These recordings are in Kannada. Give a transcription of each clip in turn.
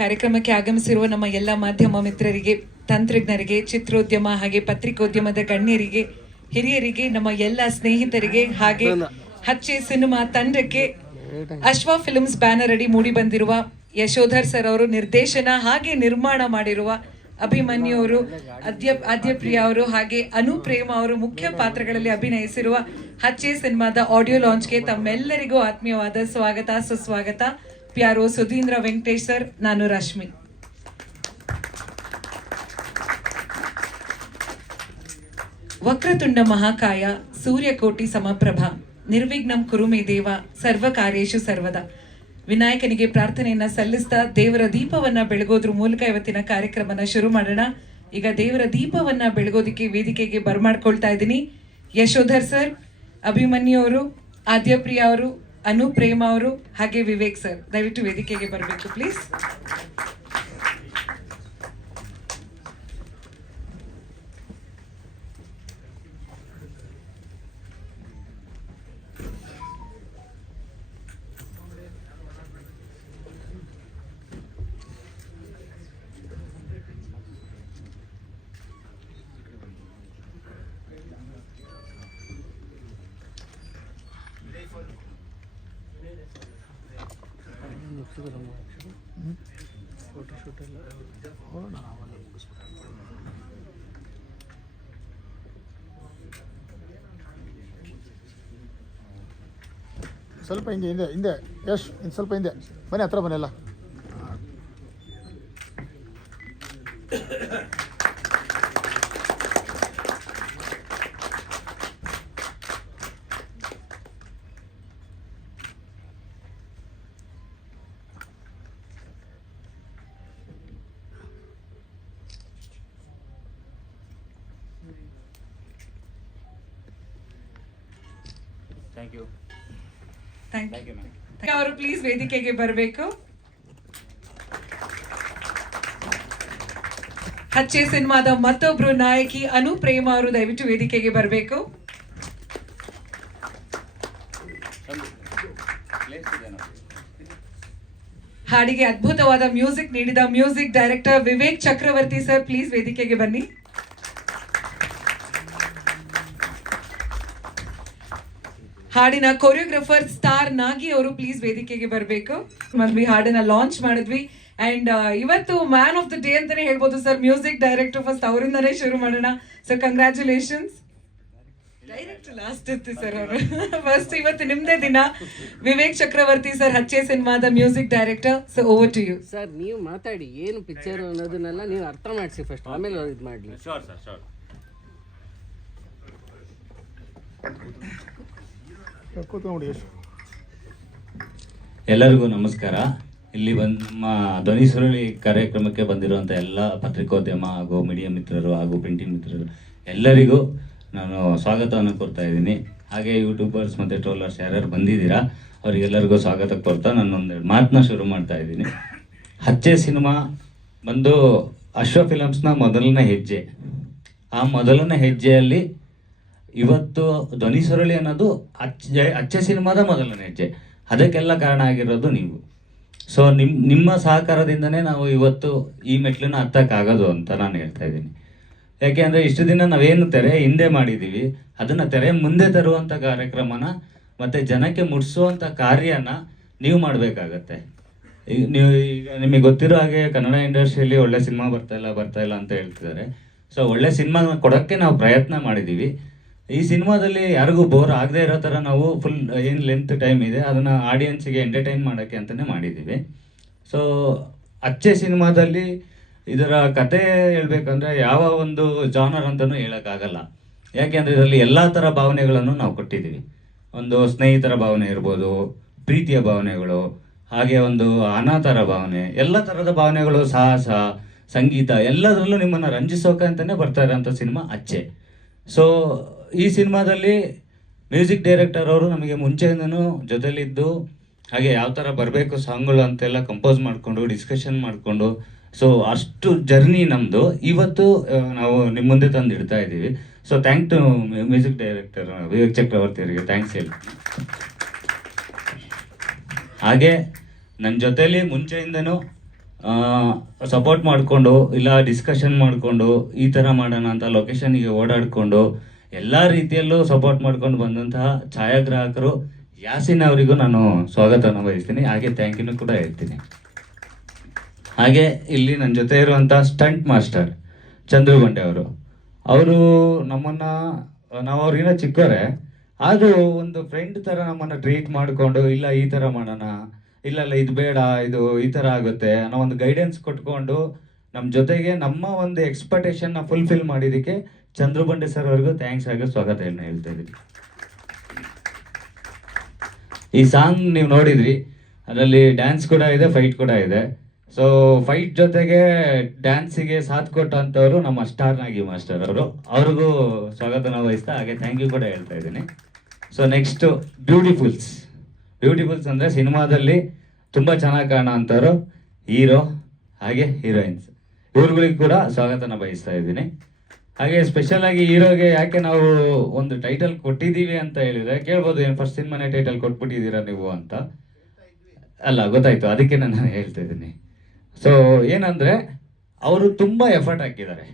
ಕಾರ್ಯಕ್ರಮಕ್ಕೆ ಆಗಮಿಸಿರುವ ನಮ್ಮ ಎಲ್ಲ ಮಾಧ್ಯಮ ಮಿತ್ರರಿಗೆ, ತಂತ್ರಜ್ಞರಿಗೆ, ಚಿತ್ರೋದ್ಯಮ ಹಾಗೆ ಪತ್ರಿಕೋದ್ಯಮದ ಗಣ್ಯರಿಗೆ, ಹಿರಿಯರಿಗೆ, ನಮ್ಮ ಎಲ್ಲ ಸ್ನೇಹಿತರಿಗೆ ಹಾಗೆ ಹಚ್ಚೆ ಸಿನಿಮಾ ತಂಡಕ್ಕೆ, ಅಶ್ವ ಫಿಲ್ಮ್ಸ್ ಬ್ಯಾನರ್ ಅಡಿ ಮೂಡಿ ಬಂದಿರುವ ಯಶೋಧರ್ ಸರ್ ಅವರು ನಿರ್ದೇಶನ ಹಾಗೆ ನಿರ್ಮಾಣ ಮಾಡಿರುವ ಅಭಿಮನ್ಯು ಅವರು, ಆದ್ಯಪ್ರಿಯ ಅವರು ಹಾಗೆ ಅನುಪ್ರೇಮ ಅವರು ಮುಖ್ಯ ಪಾತ್ರಗಳಲ್ಲಿ ಅಭಿನಯಿಸಿರುವ ಹಚ್ಚೆ ಸಿನಿಮಾದ ಆಡಿಯೋ ಲಾಂಚ್ಗೆ ತಮ್ಮೆಲ್ಲರಿಗೂ ಆತ್ಮೀಯವಾದ ಸ್ವಾಗತ, ಸುಸ್ವಾಗತ. ಪ್ಯಾರೋ ಸುಧೀಂದ್ರ ವೆಂಕಟೇಶ್ ಸರ್, ನಾನು ರಶ್ಮಿ. ವಕ್ರತುಂಡ ಮಹಾಕಾಯ ಸೂರ್ಯಕೋಟಿ ಸಮಪ್ರಭ ನಿರ್ವಿಘ್ನಂ ಕುರುಮೇ ದೇವ ಸರ್ವ ಕಾರ್ಯೇಷು ಸರ್ವದ. ವಿನಾಯಕನಿಗೆ ಪ್ರಾರ್ಥನೆಯನ್ನ ಸಲ್ಲಿಸ್ತಾ ದೇವರ ದೀಪವನ್ನ ಬೆಳಗೋದ್ರ ಮೂಲಕ ಇವತ್ತಿನ ಕಾರ್ಯಕ್ರಮನ ಶುರು ಮಾಡೋಣ. ಈಗ ದೇವರ ದೀಪವನ್ನ ಬೆಳಗೋದಿಕ್ಕೆ ವೇದಿಕೆಗೆ ಬರ್ಮಾಡ್ಕೊಳ್ತಾ ಇದ್ದೀನಿ. ಯಶೋಧರ್ ಸರ್, ಅಭಿಮನ್ಯು ಅವರು, ಆದ್ಯಪ್ರಿಯ ಅವರು, ಅನುಪ್ರೇಮ ಅವರು ಹಾಗೆ ವಿವೇಕ್ ಸರ್, ದಯವಿಟ್ಟು ವೇದಿಕೆಗೆ ಬರಬೇಕು ಪ್ಲೀಸ್. ಸ್ವಲ್ಪ ಹಿಂದೆ ಯಶ್ ಇನ್ನು ಸ್ವಲ್ಪ ಹಿಂದೆ ಬನ್ನಿ, ಹತ್ರ ಬನ್ನಿ ಎಲ್ಲ. Thank you. ಅವರು ಪ್ಲೀಸ್ ವೇದಿಕೆಗೆ ಬರಬೇಕು. ಹಚ್ಚೆ ಸಿನಿಮಾದ ಮತ್ತೊಬ್ರು ನಾಯಕಿ ಅನುಪ್ರೇಮ ಅವರು ದಯವಿಟ್ಟು ವೇದಿಕೆಗೆ ಬರಬೇಕು. ಹಾಡಿಗೆ ಅದ್ಭುತವಾದ ಮ್ಯೂಸಿಕ್ ನೀಡಿದ music director Vivek Chakravarthy sir, please ವೇದಿಕೆಗೆ ಬನ್ನಿ. ಹಾಡಿನ ಕೊರಿಯೋಗ್ರಾಫರ್ ಸ್ಟಾರ್ ನಾಗಿ ಅವರು ಪ್ಲೀಸ್ ವೇದಿಕೆಗೆ ಬರಬೇಕು. ಮದ್ವಿ ಹಾಡನ್ನ ಲಾಂಚ್ ಮಾಡಿದ್ವಿ ಅಂಡ್ ಇವತ್ತು ಮ್ಯಾನ್ ಆಫ್ ದ ಡೇ ಅಂತಾನೆ ಹೇಳ್ಬೋದು ಸರ್. ಮ್ಯೂಸಿಕ್ ಡೈರೆಕ್ಟರ್ ಫಸ್ಟ್ ಅವರಿಂದನೇ ಶುರು ಮಾಡೋಣ ಸರ್. ಕಂಗ್ರ್ಯಾಚುಲೇಷನ್ಸ್. ಡೈರೆಕ್ಟ್ ಲಾಸ್ಟ್ ಇತ್ತು ಸರ್ ಅವರು. ಫಸ್ಟ್ ಇವತ್ತು ನಿಮ್ದೇ ದಿನ. ವಿವೇಕ್ ಚಕ್ರವರ್ತಿ ಸರ್, ಹಚ್ಚೆ ಸಿನಿಮಾದ music director. So over to you sir. ನೀವು ಮಾತಾಡಿ, ಏನು ಪಿಕ್ಚರ್ ಅನ್ನೋದನ್ನೆಲ್ಲ ನೀವು ಅರ್ಥ ಮಾಡಿಸಿ ಫಸ್ಟ್, ಆಮೇಲೆ ಇದು ಮಾಡಲಿ. Sure sir, sure. ಎಲ್ಲರಿಗೂ ನಮಸ್ಕಾರ. ಇಲ್ಲಿ ನಮ್ಮ ಧ್ವನಿ ಸುರುಳಿ ಕಾರ್ಯಕ್ರಮಕ್ಕೆ ಬಂದಿರುವಂಥ ಎಲ್ಲ ಪತ್ರಿಕೋದ್ಯಮ ಹಾಗೂ ಮೀಡಿಯಾ ಮಿತ್ರರು ಹಾಗೂ ಪ್ರಿಂಟಿಂಗ್ ಮಿತ್ರರು ಎಲ್ಲರಿಗೂ ನಾನು ಸ್ವಾಗತವನ್ನು ಕೊಡ್ತಾ ಇದ್ದೀನಿ. ಹಾಗೆ ಯೂಟ್ಯೂಬರ್ಸ್ ಮತ್ತು ಟ್ರೋಲರ್ಸ್ ಯಾರ್ಯಾರು ಬಂದಿದ್ದೀರಾ ಅವರಿಗೆಲ್ಲರಿಗೂ ಸ್ವಾಗತ ಕೊಡ್ತಾ ನಾನೊಂದೆರಡು ಮಾತನ್ನ ಶುರು ಮಾಡ್ತಾ ಇದ್ದೀನಿ. ಹಚ್ಚೆ ಸಿನಿಮಾ ಬಂದು ಅಶ್ವ ಫಿಲಮ್ಸ್ನ ಮೊದಲನೇ ಹೆಜ್ಜೆ. ಆ ಮೊದಲನೇ ಹೆಜ್ಜೆಯಲ್ಲಿ ಇವತ್ತು ಧ್ವನಿ ಸುರುಳಿ ಅನ್ನೋದು ಅಚ್ಚೆ ಸಿನಿಮಾದ ಮೊದಲನೇ ಹೆಜ್ಜೆ. ಅದಕ್ಕೆಲ್ಲ ಕಾರಣ ಆಗಿರೋದು ನೀವು. ಸೊ ನಿಮ್ಮ ಸಹಕಾರದಿಂದನೇ ನಾವು ಇವತ್ತು ಈ ಮೆಟ್ಲನ್ನ ಹತ್ತಕ್ಕಾಗೋದು ಅಂತ ನಾನು ಹೇಳ್ತಾ ಇದ್ದೀನಿ. ಯಾಕೆ ಅಂದರೆ ಇಷ್ಟು ದಿನ ನಾವೇನು ತೆರೆ ಹಿಂದೆ ಮಾಡಿದ್ದೀವಿ ಅದನ್ನು ತೆರೆ ಮುಂದೆ ತರುವಂಥ ಕಾರ್ಯಕ್ರಮನ ಮತ್ತು ಜನಕ್ಕೆ ಮುಟ್ಟಿಸುವಂಥ ಕಾರ್ಯನ ನೀವು ಮಾಡಬೇಕಾಗತ್ತೆ. ಈಗ ನಿಮಗೆ ಗೊತ್ತಿರೋ ಹಾಗೆ ಕನ್ನಡ ಇಂಡಸ್ಟ್ರಿಯಲ್ಲಿ ಒಳ್ಳೆ ಸಿನಿಮಾ ಬರ್ತಾ ಇಲ್ಲ ಅಂತ ಹೇಳ್ತಿದ್ದಾರೆ. ಸೊ ಒಳ್ಳೆ ಸಿನಿಮಾ ಕೊಡೋಕ್ಕೆ ನಾವು ಪ್ರಯತ್ನ ಮಾಡಿದ್ದೀವಿ. ಈ ಸಿನಿಮಾದಲ್ಲಿ ಯಾರಿಗೂ ಬೋರ್ ಆಗದೆ ಇರೋ ಥರ ನಾವು ಫುಲ್ ಏನು ಲೆಂತ್ ಟೈಮ್ ಇದೆ ಅದನ್ನು ಆಡಿಯನ್ಸಿಗೆ ಎಂಟರ್ಟೈನ್ ಮಾಡೋಕ್ಕೆ ಅಂತಲೇ ಮಾಡಿದ್ದೀವಿ. ಸೊ ಅಚ್ಚೆ ಸಿನಿಮಾದಲ್ಲಿ ಇದರ ಕತೆ ಹೇಳ್ಬೇಕಂದ್ರೆ ಯಾವ ಒಂದು ಜಾನರ್ ಅಂತಲೂ ಹೇಳೋಕ್ಕಾಗಲ್ಲ. ಯಾಕೆಂದರೆ ಇದರಲ್ಲಿ ಎಲ್ಲ ಥರ ಭಾವನೆಗಳನ್ನು ನಾವು ಕೊಟ್ಟಿದ್ದೀವಿ. ಒಂದು ಸ್ನೇಹಿತರ ಭಾವನೆ ಇರ್ಬೋದು, ಪ್ರೀತಿಯ ಭಾವನೆಗಳು, ಹಾಗೆ ಒಂದು ಅನಾಥರ ಭಾವನೆ, ಎಲ್ಲ ಥರದ ಭಾವನೆಗಳು, ಸಾಹಸ, ಸಂಗೀತ ಎಲ್ಲದರಲ್ಲೂ ನಿಮ್ಮನ್ನು ರಂಜಿಸೋಕೆ ಅಂತಲೇ ಬರ್ತಾ ಇರೋಂಥ ಸಿನಿಮಾ ಅಚ್ಚೆ. ಸೊ ಈ ಸಿನಿಮಾದಲ್ಲಿ ಮ್ಯೂಸಿಕ್ ಡೈರೆಕ್ಟರ್ ಅವರು ನಮಗೆ ಮುಂಚೆಯಿಂದನೂ ಜೊತೆಲಿದ್ದು ಹಾಗೆ ಯಾವ ಥರ ಬರಬೇಕು ಸಾಂಗ್ಗಳು ಅಂತೆಲ್ಲ ಕಂಪೋಸ್ ಮಾಡಿಕೊಂಡು ಡಿಸ್ಕಷನ್ ಮಾಡಿಕೊಂಡು, ಸೊ ಅಷ್ಟು ಜರ್ನಿ ನಮ್ಮದು ಇವತ್ತು ನಾವು ನಿಮ್ಮ ಮುಂದೆ ತಂದು ಇಡ್ತಾ ಇದ್ದೀವಿ. So thank to music director Vivek Chakravarthy ಅವರಿಗೆ ಥ್ಯಾಂಕ್ಸ್ ಹೇಳಿ. ಹಾಗೆ ನನ್ನ ಜೊತೆಲಿ ಮುಂಚೆಯಿಂದನೂ ಸಪೋರ್ಟ್ ಮಾಡಿಕೊಂಡು ಇಲ್ಲ ಡಿಸ್ಕಷನ್ ಮಾಡಿಕೊಂಡು ಈ ಥರ ಮಾಡೋಣ ಅಂತ ಲೊಕೇಶನ್ಗೆ ಓಡಾಡಿಕೊಂಡು ಎಲ್ಲ ರೀತಿಯಲ್ಲೂ ಸಪೋರ್ಟ್ ಮಾಡ್ಕೊಂಡು ಬಂದಂತಹ ಛಾಯಾಗ್ರಾಹಕರು ಯಾಸಿನ್ ಅವರಿಗೂ ನಾನು ಸ್ವಾಗತವನ್ನು ಬಯಸ್ತೀನಿ, ಹಾಗೆ ಥ್ಯಾಂಕ್ ಯು ಕೂಡ ಹೇಳ್ತೀನಿ. ಹಾಗೆ ಇಲ್ಲಿ ನನ್ನ ಜೊತೆ ಇರುವಂಥ ಸ್ಟಂಟ್ ಮಾಸ್ಟರ್ ಚಂದ್ರಗೊಂಡೆ ಅವರು ನಮ್ಮನ್ನು, ನಾವು ಅವ್ರಿಗಿನ್ನ ಚಿಕ್ಕವರೇ ಆದರೂ ಒಂದು ಫ್ರೆಂಡ್ ಥರ ನಮ್ಮನ್ನು ಟ್ರೀಟ್ ಮಾಡಿಕೊಂಡು ಇಲ್ಲ ಈ ಥರ ಮಾಡೋಣ, ಇಲ್ಲ ಇದು ಬೇಡ, ಇದು ಈ ಥರ ಆಗುತ್ತೆ ಅನ್ನೋ ಒಂದು ಗೈಡೆನ್ಸ್ ಕೊಟ್ಕೊಂಡು ನಮ್ಮ ಜೊತೆಗೆ ನಮ್ಮ ಒಂದು ಎಕ್ಸ್ಪೆಕ್ಟೇಷನ್ನ ಫುಲ್ಫಿಲ್ ಮಾಡಿದ್ದಕ್ಕೆ ಚಂದ್ರಬಂಡೆ ಸರ್ ಅವ್ರಿಗೂ ಥ್ಯಾಂಕ್ಸ್ ಆಗಿ ಸ್ವಾಗತ ಹೇಳ್ತಾ ಇದ್ದೀನಿ. ಈ ಸಾಂಗ್ ನೀವು ನೋಡಿದ್ರಿ, ಅದರಲ್ಲಿ ಡ್ಯಾನ್ಸ್ ಕೂಡ ಇದೆ, ಫೈಟ್ ಕೂಡ ಇದೆ. ಸೊ ಫೈಟ್ ಜೊತೆಗೆ ಡ್ಯಾನ್ಸಿಗೆ ಸಾಥ್ ಕೊಟ್ಟಂಥವ್ರು ನಮ್ಮ ಸ್ಟಾರ್ ನಾಗಿ ಮಾಸ್ಟರ್ ಅವ್ರಿಗೂ ಸ್ವಾಗತನ ವಹಿಸ್ತಾ ಹಾಗೆ ಥ್ಯಾಂಕ್ ಯು ಕೂಡ ಹೇಳ್ತಾ ಇದ್ದೀನಿ. ಸೊ ನೆಕ್ಸ್ಟ್ ಬ್ಯೂಟಿಫುಲ್ಸ್ ಅಂದರೆ ಸಿನಿಮಾದಲ್ಲಿ ತುಂಬ ಚೆನ್ನಾಗಿ ಕಾಣೋ ಅಂಥವ್ರು ಹೀರೋ ಹಾಗೆ ಹೀರೋಯಿನ್ಸ್, ಇವ್ರುಗಳಿಗೆ ಕೂಡ ಸ್ವಾಗತನ ಬಯಸ್ತಾ ಇದ್ದೀನಿ. ಹಾಗೆ ಸ್ಪೆಷಲ್ ಆಗಿ ಹೀರೋಗೆ ಯಾಕೆ ನಾವು ಒಂದು ಟೈಟಲ್ ಕೊಟ್ಟಿದ್ದೀವಿ ಅಂತ ಹೇಳಿದ್ರೆ ಕೇಳ್ಬೋದು, ಏನು ಫಸ್ಟ್ ಸಿನಿಮಾನೇ ಟೈಟಲ್ ಕೊಟ್ಬಿಟ್ಟಿದ್ದೀರಾ ನೀವು ಅಂತ. ಅಲ್ಲ, ಗೊತ್ತಾಯ್ತು, ಅದಕ್ಕೆ ನಾನು ಹೇಳ್ತಾ ಇದ್ದೀನಿ. ಸೊ ಏನಂದರೆ ಅವರು ತುಂಬ ಎಫರ್ಟ್ ಹಾಕಿದ್ದಾರೆ.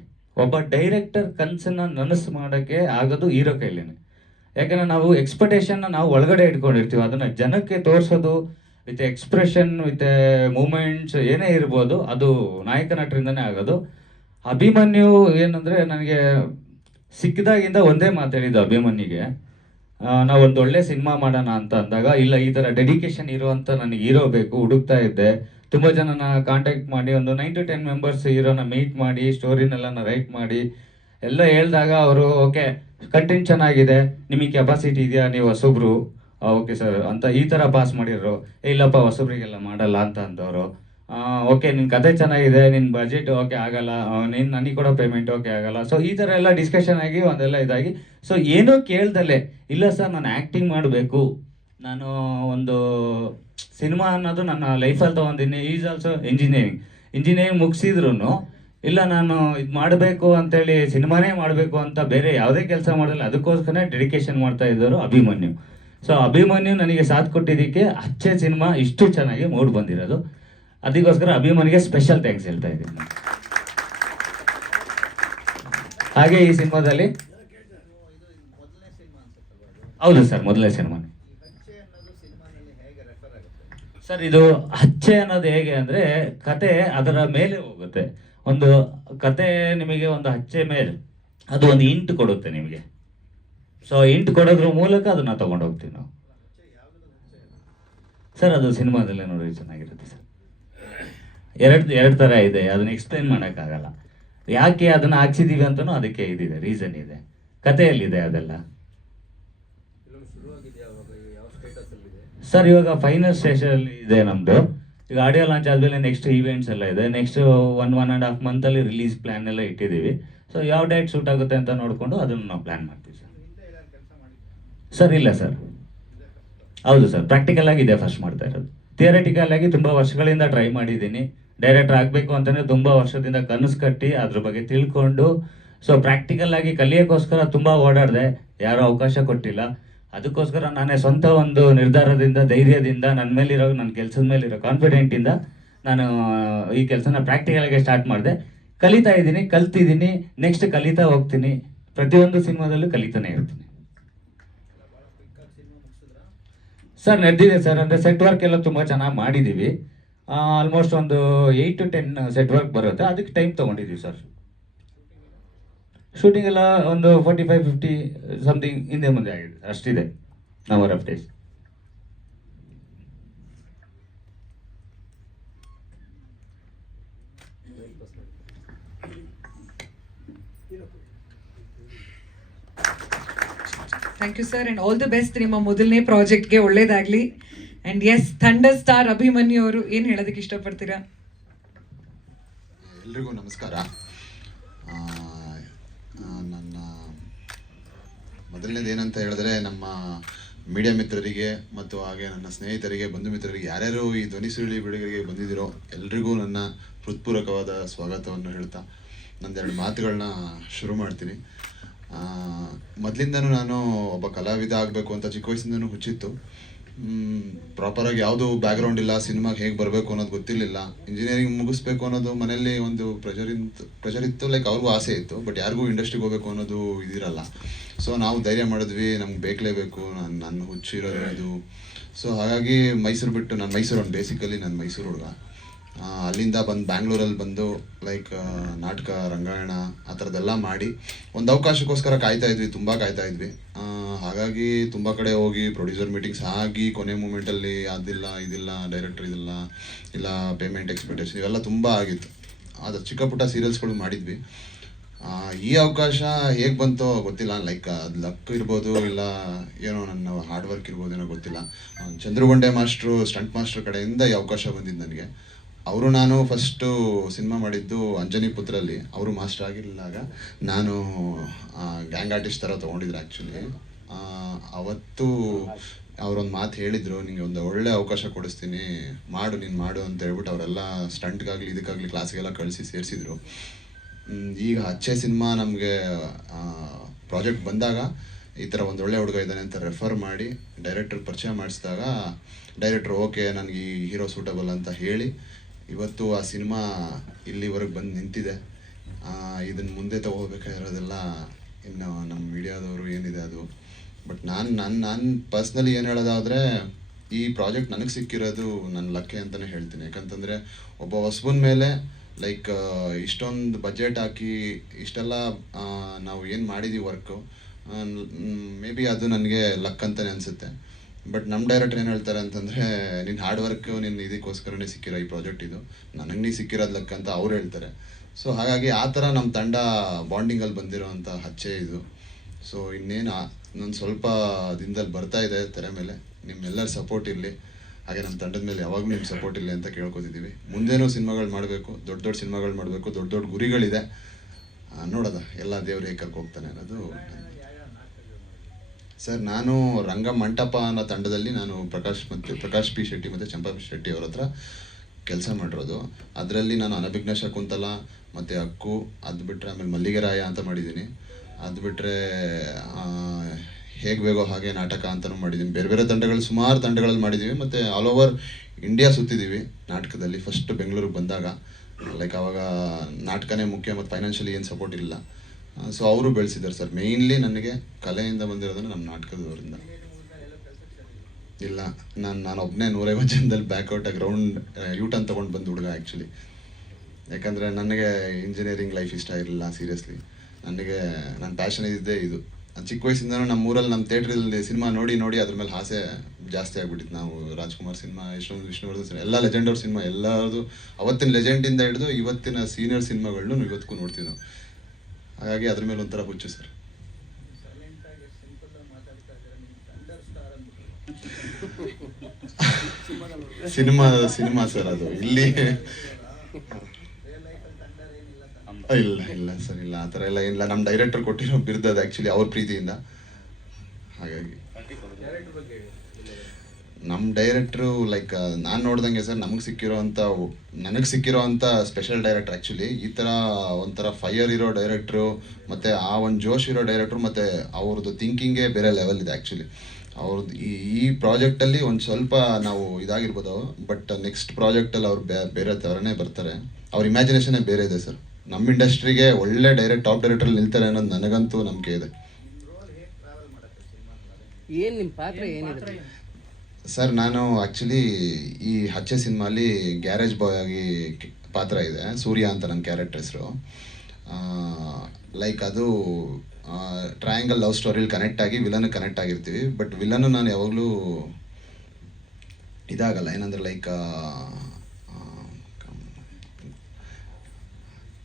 ಒಬ್ಬ ಡೈರೆಕ್ಟರ್ ಕನಸನ್ನು ನನಸು ಮಾಡೋಕ್ಕೆ ಆಗೋದು ಹೀರೋ ಕೈಲೇನೆ. ಯಾಕಂದರೆ ನಾವು ಎಕ್ಸ್ಪೆಕ್ಟೇಷನ್ನ ನಾವು ಒಳಗಡೆ ಇಟ್ಕೊಂಡಿರ್ತೀವಿ, ಅದನ್ನು ಜನಕ್ಕೆ ತೋರಿಸೋದು ವಿತ್ ಎಕ್ಸ್ಪ್ರೆಷನ್ ವಿತ್ ಮೂಮೆಂಟ್ಸ್ ಏನೇ ಇರ್ಬೋದು, ಅದು ನಾಯಕ ನಟರಿಂದನೇ ಆಗೋದು. ಅಭಿಮನ್ಯು ಏನಂದರೆ ನನಗೆ ಸಿಕ್ಕಿದಾಗಿಂದ ಒಂದೇ ಮಾತಾಡಿದ್ದು ಅಭಿಮನ್ಯುಗೆ, ನಾವು ಒಂದು ಒಳ್ಳೆ ಸಿನಿಮಾ ಮಾಡೋಣ ಅಂತ ಅಂದಾಗ ಇಲ್ಲ ಈ ಥರ ಡೆಡಿಕೇಶನ್ ಇರುವಂಥ ನನಗೆ ಹೀರೋ ಬೇಕು ಹುಡುಕ್ತಾ ಇದ್ದೆ. ತುಂಬ ಜನನ ಕಾಂಟ್ಯಾಕ್ಟ್ ಮಾಡಿ ಒಂದು 9 to 10 ಮೆಂಬರ್ಸ್ ಹೀರೋನ ಮೀಟ್ ಮಾಡಿ ಸ್ಟೋರಿನೆಲ್ಲ ರೈಟ್ ಮಾಡಿ ಎಲ್ಲ ಹೇಳಿದಾಗ ಅವರು ಓಕೆ ಕಂಟೆಂಟ್ ಚೆನ್ನಾಗಿದೆ, ನಿಮಗೆ ಕೆಪಾಸಿಟಿ ಇದೆಯಾ, ನೀವು ಹೊಸಬ್ರು, ಓಕೆ ಸರ್ ಅಂತ ಈ ಥರ ಪಾಸ್ ಮಾಡಿದ್ರು. ಇಲ್ಲಪ್ಪ ಹೊಸಬ್ರಿಗೆಲ್ಲ ಮಾಡಲ್ಲ ಅಂತ ಅಂದವರು. ಓಕೆ ನಿನ್ನ ಕತೆ ಚೆನ್ನಾಗಿದೆ, ನಿನ್ನ ಬಜೆಟ್ ಓಕೆ ಆಗಲ್ಲ, ನೀನು ನನಗೆ ಕೊಡೋ ಪೇಮೆಂಟ್ ಓಕೆ ಆಗಲ್ಲ. ಸೊ ಈ ಥರ ಎಲ್ಲ ಡಿಸ್ಕಷನ್ ಆಗಿ ಒಂದೆಲ್ಲ ಇದಾಗಿ ಸೊ ಏನೂ ಕೇಳ್ದಲ್ಲೇ ಇಲ್ಲ ಸರ್ ನಾನು ಆ್ಯಕ್ಟಿಂಗ್ ಮಾಡಬೇಕು, ನಾನು ಒಂದು ಸಿನಿಮಾ ಅನ್ನೋದು ನನ್ನ ಲೈಫಲ್ಲಿ ತೊಗೊಂಡಿನಿ. ಈಸ್ ಆಲ್ಸೋ ಇಂಜಿನಿಯರಿಂಗ್ ಮುಗಿಸಿದ್ರು ಇಲ್ಲ ನಾನು ಇದು ಮಾಡಬೇಕು ಅಂತೇಳಿ ಸಿನಿಮಾನೇ ಮಾಡಬೇಕು ಅಂತ ಬೇರೆ ಯಾವುದೇ ಕೆಲಸ ಮಾಡಲ್ಲ, ಅದಕ್ಕೋಸ್ಕರ ಡೆಡಿಕೇಶನ್ ಮಾಡ್ತಾ ಇದ್ದರು ಅಭಿಮನ್ಯು. ಸೊ ಅಭಿಮನ್ಯು ನನಗೆ ಸಾಥ್ ಕೊಟ್ಟಿದ್ದಕ್ಕೆ ಅಚ್ಚೆ ಸಿನಿಮಾ ಇಷ್ಟು ಚೆನ್ನಾಗಿ ಮೂಡ್ ಬಂದಿರೋದು. ಅದಕ್ಕೋಸ್ಕರ ಅಭಿಮನ್ಯುಗೆ ಸ್ಪೆಷಲ್ ಥ್ಯಾಂಕ್ಸ್ ಹೇಳ್ತಾ ಇದ್ದೀನಿ. ಹಾಗೆ ಈ ಸಿನಿಮಾದಲ್ಲಿ ಹೌದು ಸರ್, ಮೊದಲನೇ ಸಿನಿಮಾನೇ ಸರ್. ಇದು ಹಚ್ಚೆ ಅನ್ನೋದು ಹೇಗೆ ಅಂದರೆ ಕತೆ ಅದರ ಮೇಲೆ ಹೋಗುತ್ತೆ. ಒಂದು ಕತೆ ನಿಮಗೆ ಒಂದು ಹಚ್ಚೆ ಮೇಲೆ ಅದು ಒಂದು ಇಂಟ್ ಕೊಡುತ್ತೆ ನಿಮಗೆ. ಸೊ ಇಂಟ್ ಕೊಡೋದ್ರ ಮೂಲಕ ಅದನ್ನ ತಗೊಂಡು ಹೋಗ್ತೀವಿ ನಾವು ಸರ್. ಅದು ಸಿನಿಮಾದಲ್ಲೇ ನೋಡಿ ಚೆನ್ನಾಗಿರುತ್ತೆ ಸರ್. ಎರಡು ಥರ ಇದೆ, ಅದನ್ನ ಎಕ್ಸ್ಪ್ಲೈನ್ ಮಾಡೋಕ್ಕಾಗಲ್ಲ. ಯಾಕೆ ಅದನ್ನು ಹಾಕ್ಸಿದ್ದೀವಿ ಅಂತಲೂ ಅದಕ್ಕೆ ಇದಿದೆ, ರೀಸನ್ ಇದೆ, ಕಥೆಯಲ್ಲಿದೆ ಅದೆಲ್ಲ ಸರ್. ಇವಾಗ ಫೈನಲ್ ಸ್ಟೇಜಲ್ಲಿ ಇದೆ ನಮ್ಮದು. ಈಗ ಆಡಿಯೋ ಲಾಂಚ್ ಆದಮೇಲೆ ನೆಕ್ಸ್ಟ್ ಈವೆಂಟ್ಸ್ ಎಲ್ಲ ಇದೆ. ನೆಕ್ಸ್ಟ್ 1.5 ಮಂತಲ್ಲಿ ರಿಲೀಸ್ ಪ್ಲ್ಯಾನ್ ಎಲ್ಲ ಇಟ್ಟಿದ್ದೀವಿ. ಸೊ ಯಾವ ಡೇಟ್ ಸೂಟ್ ಆಗುತ್ತೆ ಅಂತ ನೋಡಿಕೊಂಡು ಅದನ್ನು ನಾವು ಪ್ಲ್ಯಾನ್ ಮಾಡ್ತೀವಿ ಸರ್. ಸರ್ ಇಲ್ಲ ಸರ್, ಹೌದು ಸರ್, ಪ್ರಾಕ್ಟಿಕಲ್ ಆಗಿದೆ ಫಸ್ಟ್ ಮಾಡ್ತಾ ಇರೋದು. ಥಿಯರಿಟಿಕಲ್ ಆಗಿ ತುಂಬ ವರ್ಷಗಳಿಂದ ಟ್ರೈ ಮಾಡಿದ್ದೀನಿ. ಡೈರೆಕ್ಟರ್ ಆಗಬೇಕು ಅಂತಲೇ ತುಂಬ ವರ್ಷದಿಂದ ಕನಸು ಕಟ್ಟಿ ಅದ್ರ ಬಗ್ಗೆ ತಿಳ್ಕೊಂಡು ಸೊ ಪ್ರಾಕ್ಟಿಕಲ್ ಆಗಿ ಕಲಿಯೋಕ್ಕೋಸ್ಕರ ತುಂಬ ಓಡಾಡಿದೆ, ಯಾರೂ ಅವಕಾಶ ಕೊಟ್ಟಿಲ್ಲ. ಅದಕ್ಕೋಸ್ಕರ ನಾನೇ ಸ್ವಂತ ಒಂದು ನಿರ್ಧಾರದಿಂದ ಧೈರ್ಯದಿಂದ ನನ್ನ ಕೆಲಸದ ಮೇಲಿರೋ ಕಾನ್ಫಿಡೆಂಟಿಂದ ನಾನು ಈ ಕೆಲಸನ ಪ್ರಾಕ್ಟಿಕಲಾಗಿ ಸ್ಟಾರ್ಟ್ ಮಾಡಿದೆ. ಕಲ್ತಿದ್ದೀನಿ, ನೆಕ್ಸ್ಟ್ ಕಲಿತಾ ಹೋಗ್ತೀನಿ. ಪ್ರತಿಯೊಂದು ಸಿನಿಮಾದಲ್ಲೂ ಕಲಿತಾನೆ ಇರ್ತೀನಿ ಸರ್. ನಡೆದಿದೆ ಸರ್, ಅಂದರೆ ಸೆಟ್ ವರ್ಕ್ ಎಲ್ಲ ತುಂಬ ಚೆನ್ನಾಗಿ ಮಾಡಿದ್ದೀವಿ. ಆಲ್ಮೋಸ್ಟ್ ಒಂದು 8 to 10 ಸೆಟ್ ವರ್ಕ್ ಬರುತ್ತೆ, ಅದಕ್ಕೆ ಟೈಮ್ ತೊಗೊಂಡಿದ್ದೀವಿ ಸರ್. ಶೂಟಿಂಗ್ ಎಲ್ಲ ಒಂದು 45-50 ಸಮಥಿಂಗ್ ಹಿಂದೆ ಮುಂದೆ ಆಗಿದೆ, ಅಷ್ಟಿದೆ number of days. Thank you sir, and all the best. ನಿಮ್ಮ ಮೊದಲನೇ ಪ್ರಾಜೆಕ್ಟ್ಗೆ ಒಳ್ಳೇದಾಗ್ಲಿ. And yes, thunder star Abhimanyu ಅವರು ಏನು ಹೇಳೋದಕ್ಕೆ ಇಷ್ಟಪಡ್ತೀರಾ? ಎಲ್ರಿಗೂ ನಮಸ್ಕಾರ. ನನ್ನ ಮೊದಲನೇದು ಏನಂತ ಹೇಳಿದ್ರೆ, ನಮ್ಮ ಮೀಡಿಯಾ ಮಿತ್ರರಿಗೆ ಮತ್ತು ಹಾಗೆ ನನ್ನ ಸ್ನೇಹಿತರಿಗೆ, ಬಂಧು ಮಿತ್ರರಿಗೆ, ಯಾರ್ಯಾರು ಈ ಧ್ವನಿ ಸುರುಳಿ ಬಿಡುಗಡೆಗೆ ಬಂದಿದ್ದೀರೋ ಎಲ್ರಿಗೂ ನನ್ನ ಹೃತ್ಪೂರ್ವಕವಾದ ಸ್ವಾಗತವನ್ನು ಹೇಳ್ತಾ ನಂದೆರಡು ಮಾತುಗಳನ್ನ ಶುರು ಮಾಡ್ತೀನಿ. ಮೊದಲಿಂದನೂ ನಾನು ಒಬ್ಬ ಕಲಾವಿದ ಆಗಬೇಕು ಅಂತ ಚಿಕ್ಕ ವಯಸ್ಸಿಂದನೂ ಹುಚ್ಚಿತ್ತು. ಪ್ರಾಪರಾಗಿ ಯಾವುದು ಬ್ಯಾಕ್ಗ್ರೌಂಡ್ ಇಲ್ಲ, ಸಿನಿಮಾಗೆ ಹೇಗೆ ಬರಬೇಕು ಅನ್ನೋದು ಗೊತ್ತಿರಲಿಲ್ಲ. ಇಂಜಿನಿಯರಿಂಗ್ ಮುಗಿಸ್ಬೇಕು ಅನ್ನೋದು ಮನೇಲಿ ಒಂದು ಪ್ರೆಷರ್ ಇತ್ತು, ಲೈಕ್ ಅವ್ರಿಗೂ ಆಸೆ ಇತ್ತು, ಬಟ್ ಯಾರಿಗೂ ಇಂಡಸ್ಟ್ರಿಗೆ ಹೋಗ್ಬೇಕು ಅನ್ನೋದು ಇದಿರಲ್ಲ. ಸೊ ನಾವು ಧೈರ್ಯ ಮಾಡಿದ್ವಿ, ನಮ್ಗೆ ಬೇಕಲೇಬೇಕು, ನನ್ನ ಹುಚ್ಚಿರೋದು ಇದು. ಸೊ ಹಾಗಾಗಿ ಮೈಸೂರು ಬಿಟ್ಟು, ನಾನು ಮೈಸೂರು ಬೇಸಿಕಲಿ ನಾನು ಮೈಸೂರು ಹುಡುಗ. ಅಲ್ಲಿಂದ ಬಂದು ಬ್ಯಾಂಗ್ಳೂರಲ್ಲಿ ಬಂದು ಲೈಕ್ ನಾಟಕ, ರಂಗಾಯಣ ಆ ಥರದ್ದೆಲ್ಲ ಮಾಡಿ ಒಂದು ಅವಕಾಶಕ್ಕೋಸ್ಕರ ಕಾಯ್ತಾ ಇದ್ವಿ, ತುಂಬ ಕಾಯ್ತಾ ಇದ್ವಿ. ಹಾಗಾಗಿ ತುಂಬ ಕಡೆ ಹೋಗಿ ಪ್ರೊಡ್ಯೂಸರ್ ಮೀಟಿಂಗ್ಸ್ ಆಗಿ ಕೊನೆ ಮೂಮೆಂಟಲ್ಲಿ ಅದಿಲ್ಲ ಇದಿಲ್ಲ, ಡೈರೆಕ್ಟರ್ ಇದಿಲ್ಲ, ಇಲ್ಲ ಪೇಮೆಂಟ್ ಎಕ್ಸ್ಪೆಕ್ಟೇಷನ್ ಇವೆಲ್ಲ ತುಂಬ ಆಗಿತ್ತು. ಅದು ಚಿಕ್ಕ ಪುಟ್ಟ ಸೀರಿಯಲ್ಸ್ಗಳು ಮಾಡಿದ್ವಿ. ಈ ಅವಕಾಶ ಹೇಗೆ ಬಂತೋ ಗೊತ್ತಿಲ್ಲ, ಲೈಕ್ ಅದು ಲಕ್ ಇರ್ಬೋದು, ಇಲ್ಲ ಏನೋ ನನ್ನ ಹಾರ್ಡ್ ವರ್ಕ್ ಇರ್ಬೋದು, ಏನೋ ಗೊತ್ತಿಲ್ಲ. ಚಂದ್ರಗೊಂಡೆ ಮಾಸ್ಟ್ರು, ಸ್ಟಂಟ್ ಮಾಸ್ಟ್ರ್ ಕಡೆಯಿಂದ ಈ ಅವಕಾಶ ಬಂದಿದ್ದು ನನಗೆ. ಅವರು ನಾನು ಫಸ್ಟು ಸಿನಿಮಾ ಮಾಡಿದ್ದು ಅಂಜನಿ ಪುತ್ರಲ್ಲಿ, ಅವರು ಮಾಸ್ಟರ್ ಆಗಿರಲಿಲ್ಲಾಗ ನಾನು ಗ್ಯಾಂಗ್ ಆರ್ಟಿಸ್ಟ್ ಥರ ತೊಗೊಂಡಿದ್ರು ಆ್ಯಕ್ಚುಲಿ. ಅವತ್ತು ಅವರೊಂದು ಮಾತು ಹೇಳಿದರು, ನಿಂಗೆ ಒಂದು ಒಳ್ಳೆ ಅವಕಾಶ ಕೊಡಿಸ್ತೀನಿ, ಮಾಡು ನೀನು ಮಾಡು ಅಂತ ಹೇಳ್ಬಿಟ್ಟು ಅವರೆಲ್ಲ ಸ್ಟಂಟ್ಗಾಗಲಿ ಇದಕ್ಕಾಗಲಿ ಕ್ಲಾಸಿಗೆಲ್ಲ ಕಳಿಸಿ ಸೇರಿಸಿದ್ರು. ಈಗ ಅಚ್ಚೆ ಸಿನಿಮಾ ನಮಗೆ ಪ್ರಾಜೆಕ್ಟ್ ಬಂದಾಗ ಈ ಥರ ಒಂದು ಒಳ್ಳೆ ಹುಡುಗ ಇದ್ದಾನೆ ಅಂತ ರೆಫರ್ ಮಾಡಿ ಡೈರೆಕ್ಟರ್ ಪರಿಚಯ ಮಾಡಿಸಿದಾಗ ಡೈರೆಕ್ಟ್ರು ಓಕೆ ನನಗೆ ಈ ಹೀರೋ ಸೂಟಬಲ್ ಅಂತ ಹೇಳಿ ಇವತ್ತು ಆ ಸಿನಿಮಾ ಇಲ್ಲಿವರೆಗೆ ಬಂದು ನಿಂತಿದೆ. ಇದನ್ನು ಮುಂದೆ ತಗೋಬೇಕಾಗಿರೋದೆಲ್ಲ ಇನ್ನು ನಮ್ಮ ಮೀಡಿಯಾದವರು ಏನಿದೆ ಅದು. ಬಟ್ ನಾನು ಪರ್ಸ್ನಲಿ ಏನು ಹೇಳೋದಾದರೆ, ಈ ಪ್ರಾಜೆಕ್ಟ್ ನನಗೆ ಸಿಕ್ಕಿರೋದು ನನ್ನ ಲಕ್ಕೆ ಅಂತಲೇ ಹೇಳ್ತೀನಿ. ಯಾಕಂತಂದರೆ ಒಬ್ಬ ಹೊಸಬನ ಮೇಲೆ ಲೈಕ್ ಇಷ್ಟೊಂದು ಬಜೆಟ್ ಹಾಕಿ ಇಷ್ಟೆಲ್ಲ ನಾವು ಏನು ಮಾಡಿದ್ದೀವಿ ವರ್ಕು, ಮೇ ಬಿ ಅದು ನನಗೆ ಲಕ್ ಅಂತಲೇ ಅನಿಸುತ್ತೆ. ಬಟ್ ನಮ್ಮ ಡೈರೆಕ್ಟರ್ ಏನು ಹೇಳ್ತಾರೆ ಅಂತಂದರೆ, ನಿನ್ನ ಹಾರ್ಡ್ ವರ್ಕು ನಿನ್ನ ಇದಕ್ಕೋಸ್ಕರನೇ ಸಿಕ್ಕಿರೋ ಈ ಪ್ರಾಜೆಕ್ಟ್, ಇದು ನನಗೆ ನೀ ಸಿಕ್ಕಿರೋದು ಲಕ್ ಅಂತ ಅವ್ರು ಹೇಳ್ತಾರೆ. ಸೊ ಹಾಗಾಗಿ ಆ ಥರ ನಮ್ಮ ತಂಡ ಬಾಂಡಿಂಗಲ್ಲಿ ಬಂದಿರೋವಂಥ ಹಚ್ಚೆ ಇದು. ಸೊ ಇನ್ನೇನು ನಾನು ಸ್ವಲ್ಪ ದಿನದಲ್ಲಿ ಬರ್ತಾ ಇದೆ ತೆರೆ ಮೇಲೆ, ನಿಮ್ಮೆಲ್ಲರ ಸಪೋರ್ಟ್ ಇರಲಿ, ಹಾಗೆ ನಮ್ಮ ತಂಡದ ಮೇಲೆ ಯಾವಾಗಲೂ ನಿಮ್ಮ ಸಪೋರ್ಟ್ ಇರಲಿ ಅಂತ ಕೇಳ್ಕೊತಿದ್ದೀವಿ. ಮುಂದೇನೂ ಸಿನಿಮಾಗಳು ಮಾಡಬೇಕು, ದೊಡ್ಡ ದೊಡ್ಡ ಸಿನಿಮಾಗಳು ಮಾಡಬೇಕು, ದೊಡ್ಡ ದೊಡ್ಡ ಗುರಿಗಳಿದೆ. ನೋಡೋದ ಎಲ್ಲ ದೇವ್ರು ಹೇಗೆ ಕರ್ಕೊ ಹೋಗ್ತಾನೆ ಅನ್ನೋದು. ಸರ್, ನಾನು ರಂಗ ಮಂಟಪ ಅನ್ನೋ ತಂಡದಲ್ಲಿ ನಾನು ಪ್ರಕಾಶ್ ಪಿ ಶೆಟ್ಟಿ ಮತ್ತು ಚಂಪಾ ಪಿ ಶೆಟ್ಟಿ ಅವ್ರ ಹತ್ರ ಕೆಲಸ ಮಾಡಿರೋದು. ಅದರಲ್ಲಿ ನಾನು ಅನಭಿಜ್ಞ ಶಕುಂತಲ ಮತ್ತು ಅಕ್ಕು, ಅದು ಬಿಟ್ಟರೆ ಆಮೇಲೆ ಮಲ್ಲಿಗೆರಾಯ ಅಂತ ಮಾಡಿದ್ದೀನಿ. ಅದು ಬಿಟ್ಟರೆ ಹೇಗೆ ಬೇಗೋ ಹಾಗೆ ನಾಟಕ ಅಂತಲೂ ಮಾಡಿದ್ದೀನಿ. ಬೇರೆ ಬೇರೆ ತಂಡಗಳು, ಸುಮಾರು ತಂಡಗಳಲ್ಲಿ ಮಾಡಿದ್ದೀವಿ. ಮತ್ತು ಆಲ್ ಓವರ್ ಇಂಡಿಯಾ ಸುತ್ತಿದ್ದೀವಿ ನಾಟಕದಲ್ಲಿ. ಫಸ್ಟ್ ಬೆಂಗಳೂರಿಗೆ ಬಂದಾಗ ಲೈಕ್ ಆವಾಗ ನಾಟಕನೇ ಮುಖ್ಯ ಮತ್ತು ಫೈನಾನ್ಷಿಯಲಿ ಏನು ಸಪೋರ್ಟ್ ಇಲ್ಲ. ಸೊ ಅವರು ಬೆಳೆಸಿದ್ದಾರೆ ಸರ್. ಮೇಯ್ನ್ಲಿ ನನಗೆ ಕಲೆಯಿಂದ ಬಂದಿರೋದನ್ನು ನಮ್ಮ ನಾಟಕದವರಿಂದ ಇಲ್ಲ. ನಾನು ಒಬ್ಬನೇ 150 ಜನದಲ್ಲಿ ಬ್ಯಾಕ್ಔಟಾಗಿ ರೌಂಡ್ ಯೂಟರ್ನ್ ತೊಗೊಂಡು ಬಂದು ಹುಡುಗ ಆ್ಯಕ್ಚುಲಿ. ಯಾಕಂದರೆ ನನಗೆ ಇಂಜಿನಿಯರಿಂಗ್ ಲೈಫ್ ಇಷ್ಟ ಇರಲಿಲ್ಲ ಸೀರಿಯಸ್ಲಿ. ನನ್ನ ಪ್ಯಾಷನ್ ಇದ್ದೇ ಇದು. ಚಿಕ್ಕ ವಯಸ್ಸಿಂದನೂ ನಮ್ಮ ಊರಲ್ಲಿ ನಮ್ಮ ಥಿಯೇಟ್ರಲ್ಲಿ ಸಿನಿಮಾ ನೋಡಿ ಅದ್ರ ಮೇಲೆ ಆಸೆ ಜಾಸ್ತಿ ಆಗ್ಬಿಟ್ಟಿತ್ತು. ನಾವು ರಾಜ್ಕುಮಾರ್ ಸಿನಿಮಾ, ವಿಷ್ಣುವರ್ಧನ್ ಸಿನಿಮಾ, ಎಲ್ಲ ಲೆಜೆಂಡ್ ಅವ್ರ ಸಿನಿಮಾ, ಎಲ್ಲರದು ಅವತ್ತಿನ ಲೆಜೆಂಡಿಂದ ಹಿಡಿದು ಇವತ್ತಿನ ಸೀನಿಯರ್ ಸಿನಿಮಾಗಳನ್ನೂ ಇವತ್ತಿಗೂ ನೋಡ್ತೀವಿ ನಾವು. ಹಾಗಾಗಿ ಅದ್ರ ಮೇಲೆ ಒಂಥರ ಹುಚ್ಚು ಸರ್. ಸಿನಿಮಾ ಸರ್ ಅದು. ಇಲ್ಲಿ ಇಲ್ಲ ಸರ್, ಇಲ್ಲ ಆ ಥರ ಎಲ್ಲ ಇಲ್ಲ. ನಮ್ಮ ಡೈರೆಕ್ಟರ್ ಕೊಟ್ಟಿರೋ ಬಿರ್ದದು ಆ್ಯಕ್ಚುಲಿ ಅವ್ರ ಪ್ರೀತಿಯಿಂದ. ಹಾಗಾಗಿ ನಮ್ಮ ಡೈರೆಕ್ಟ್ರು ಲೈಕ್ ನಾನು ನೋಡ್ದಂಗೆ ಸರ್, ನನಗೆ ಸಿಕ್ಕಿರೋ ಅಂಥ ಸ್ಪೆಷಲ್ ಡೈರೆಕ್ಟ್ರ್ ಆ್ಯಕ್ಚುಲಿ. ಈ ಥರ ಒಂಥರ ಫೈರ್ ಇರೋ ಡೈರೆಕ್ಟ್ರು, ಮತ್ತು ಆ ಒಂದು ಜೋಶ್ ಇರೋ ಡೈರೆಕ್ಟ್ರು, ಮತ್ತು ಅವ್ರದ್ದು ಥಿಂಕಿಂಗೇ ಬೇರೆ ಲೆವೆಲ್ ಇದೆ ಆ್ಯಕ್ಚುಲಿ. ಅವ್ರದ್ದು ಈ ಪ್ರಾಜೆಕ್ಟಲ್ಲಿ ಒಂದು ಸ್ವಲ್ಪ ನಾವು ಇದಾಗಿರ್ಬೋದು, ಬಟ್ ನೆಕ್ಸ್ಟ್ ಪ್ರಾಜೆಕ್ಟಲ್ಲಿ ಅವ್ರು ಬೇರೆ ಥರನೇ ಬರ್ತಾರೆ. ಅವ್ರ ಇಮ್ಯಾಜಿನೇಷನ್ನೇ ಬೇರೆ ಇದೆ ಸರ್. ನಮ್ಮ ಇಂಡಸ್ಟ್ರಿಗೆ ಒಳ್ಳೆ ಟಾಪ್ ಡೈರೆಕ್ಟ್ರಲ್ಲಿ ನಿಲ್ತಾರೆ ಅನ್ನೋದು ನನಗಂತೂ ನಂಬಿಕೆ ಇದೆ. ಏನು ನಿಮ್ಮ ಪಾತ್ರ ಏನಿದೆ ಸರ್? ನಾನು ಆ್ಯಕ್ಚುಲಿ ಈ ಹಚ್ಚೆ ಸಿನಿಮಾಲಿ ಗ್ಯಾರೇಜ್ ಬಾಯ್ ಆಗಿ ಪಾತ್ರ ಇದೆ. ಸೂರ್ಯ ಅಂತ ನನ್ನ ಕ್ಯಾರೆಕ್ಟರ್ ಹೆಸರು. ಲೈಕ್ ಅದು ಟ್ರಯಾಂಗಲ್ ಲವ್ ಸ್ಟೋರಿಲಿ ಕನೆಕ್ಟ್ ಆಗಿ ವಿಲನ್ ಕನೆಕ್ಟ್ ಆಗಿರ್ತೀವಿ. ಬಟ್ ವಿಲನ್ನು ನಾನು ಯಾವಾಗಲೂ ಇದಾಗಲ್ಲ, ಏನಂದ್ರೆ ಲೈಕ್